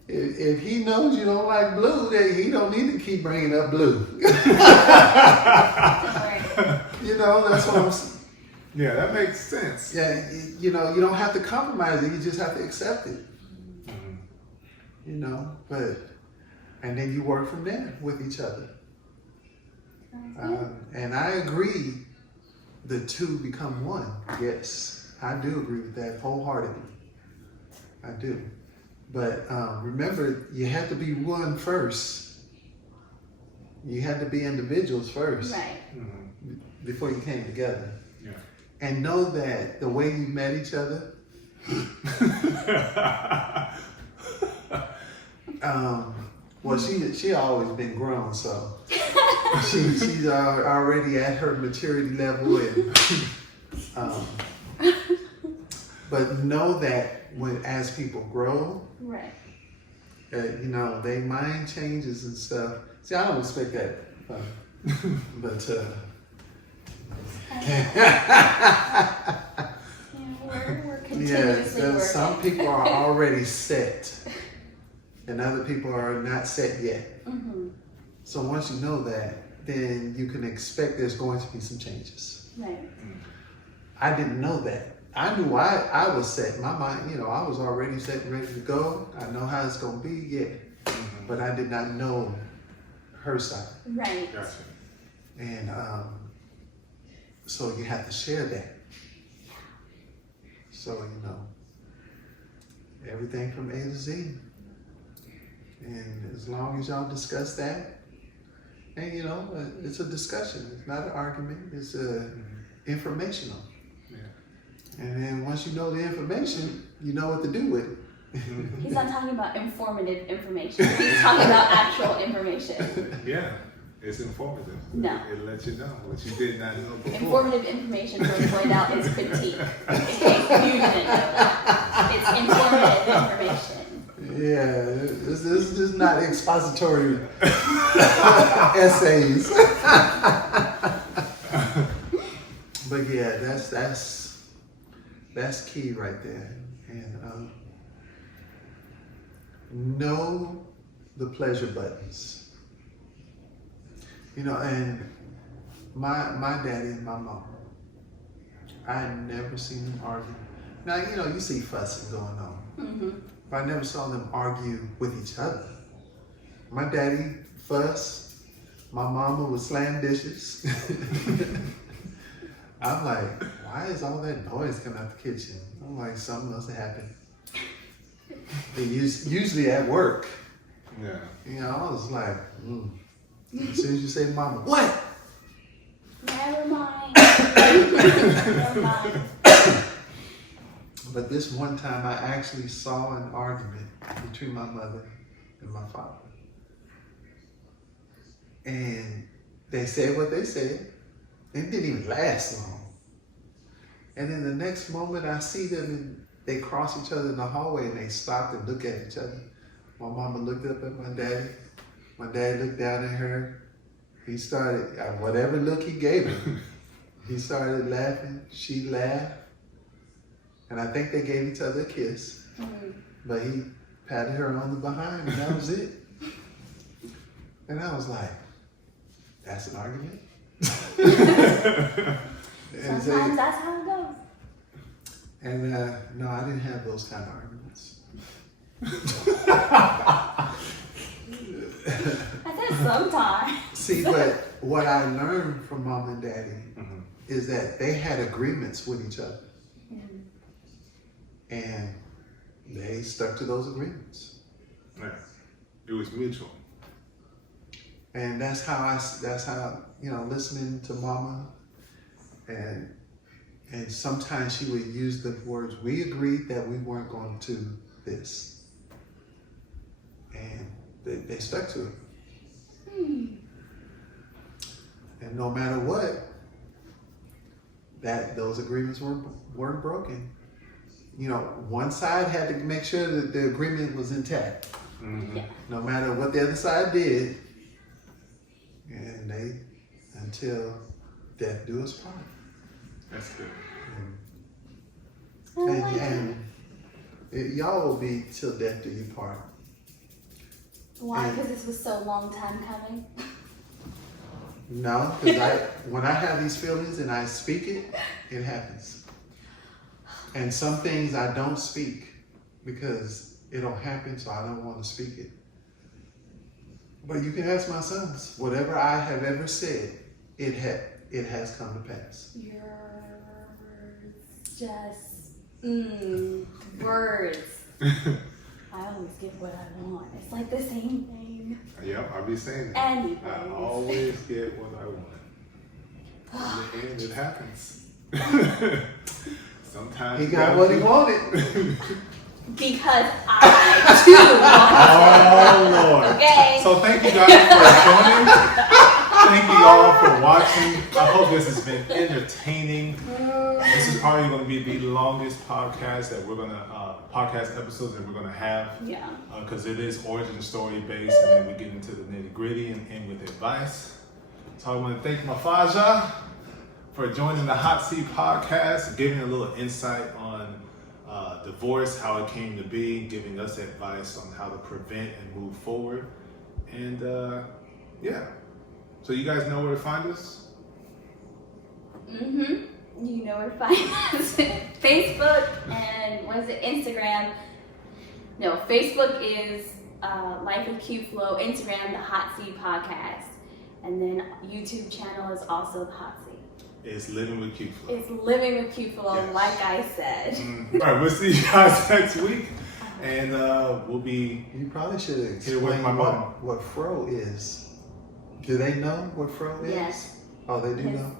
if he knows you don't like blue, then he don't need to keep bringing up blue. You know, that's what I'm saying. Yeah, that makes sense. Yeah, you know, you don't have to compromise it. You just have to accept it. Mm-hmm. You know, and then you work from there with each other. And I agree, the two become one. Yes, I do agree with that wholeheartedly. I do. But remember, you have to be one first. You had to be individuals first. Right. Mm-hmm. Before you came together. Yeah. And know that the way you met each other, well, she always been grown, so she's already at her maturity level, and but know that as people grow, Right. you know, they mind changes and stuff. See, I don't expect that, but We're continuously working. some people are already set, and other people are not set yet. Mm-hmm. So once you know that, then you can expect there's going to be some changes. Right. I didn't know that. I knew I was set. My mind, you know, I was already set and ready to go. I know how it's going to be, yeah. Mm-hmm. But I did not know her side. Right. Gotcha. And so you have to share that. So, you know, everything from A to Z. And as long as y'all discuss that, and you know, it's a discussion. It's not an argument. It's informational. Yeah. And then once you know the information, you know what to do with it. He's not talking about informative information. He's talking about actual information. Yeah, it's informative. No. It lets you know what you did not know before. Informative information for point out is critique. In case you didn't know that. It's informative information. Yeah, this is just not expository essays. But yeah, that's key right there. And know the pleasure buttons. You know, and my daddy and my mom, I had never seen them argue. Now, you know, you see fussing going on. Mm-hmm. But I never saw them argue with each other. My daddy fussed. My mama would slam dishes. I'm like, why is all that noise coming out the kitchen? I'm like, something must have happened. Usually at work. Yeah. You know, I was like, As soon as you say mama, what? Never mind. Never mind. But this one time I actually saw an argument between my mother and my father. And they said what they said. It didn't even last long. And then the next moment I see them and they cross each other in the hallway and they stopped and look at each other. My mama looked up at my daddy. My dad looked down at her. He started, whatever look he gave her, he started laughing. She laughed. And I think they gave each other a kiss. Mm-hmm. But he patted her on the behind and that was it. And I was like, that's an argument? Sometimes that's how it goes. And no, I didn't have those kind of arguments. I said sometimes. See, but what I learned from mom and daddy Mm-hmm. is that they had agreements with each other. Mm-hmm. And they stuck to those agreements. Yeah. It was mutual. And that's how, you know, listening to mama and sometimes she would use the words, we agreed that we weren't going to this. And they stuck to it. And no matter what, those agreements weren't broken. one side had to make sure that the agreement was intact, Mm-hmm. Yeah. no matter what the other side did. And they, until death do us part. That's good. I like it. And y'all will be till death do you part. Why? Because this was so long time coming. No, because when I have these feelings and I speak it, it happens. And some things I don't speak because it don't happen, so I don't want to speak it. But you can ask my sons. Whatever I have ever said, it has come to pass. You're just words. I always get what I want. It's like the same thing. Yep, I'll be saying that. Anyways. I always get what I want. In the end, it happens. Sometimes He you got gotta what he do- Because wanted. I too want Oh Lord. Okay. So thank you guys for joining. Thank you all for watching. I hope this has been entertaining. This is probably going to be the longest podcast that we're gonna podcast episodes that we're gonna have. Yeah. Because it is origin story based, and then we get into the nitty gritty and end with advice. So I want to thank Mafaja for joining the Hot Seat podcast, giving a little insight on divorce, how it came to be, giving us advice on how to prevent and move forward. And yeah, so you guys know where to find us? Mm-hmm. You know where to find us. Facebook and what is it? Instagram. No, Facebook is Life with FLO. Instagram, the Hot Seat Podcast, and then YouTube channel is also the Hot Seat. It's Living with FLO. It's Living with FLO, Yes. like I said. All right, we'll see you guys next week, and we'll be. You probably should have Here with explained my mom. what FLO is. Do they know what FLO is? Yes. Oh, they do His- know?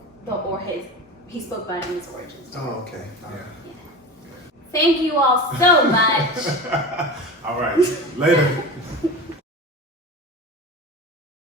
He spoke about it in his origins. Oh, okay. All right. Yeah. Thank you all so much. All right, later.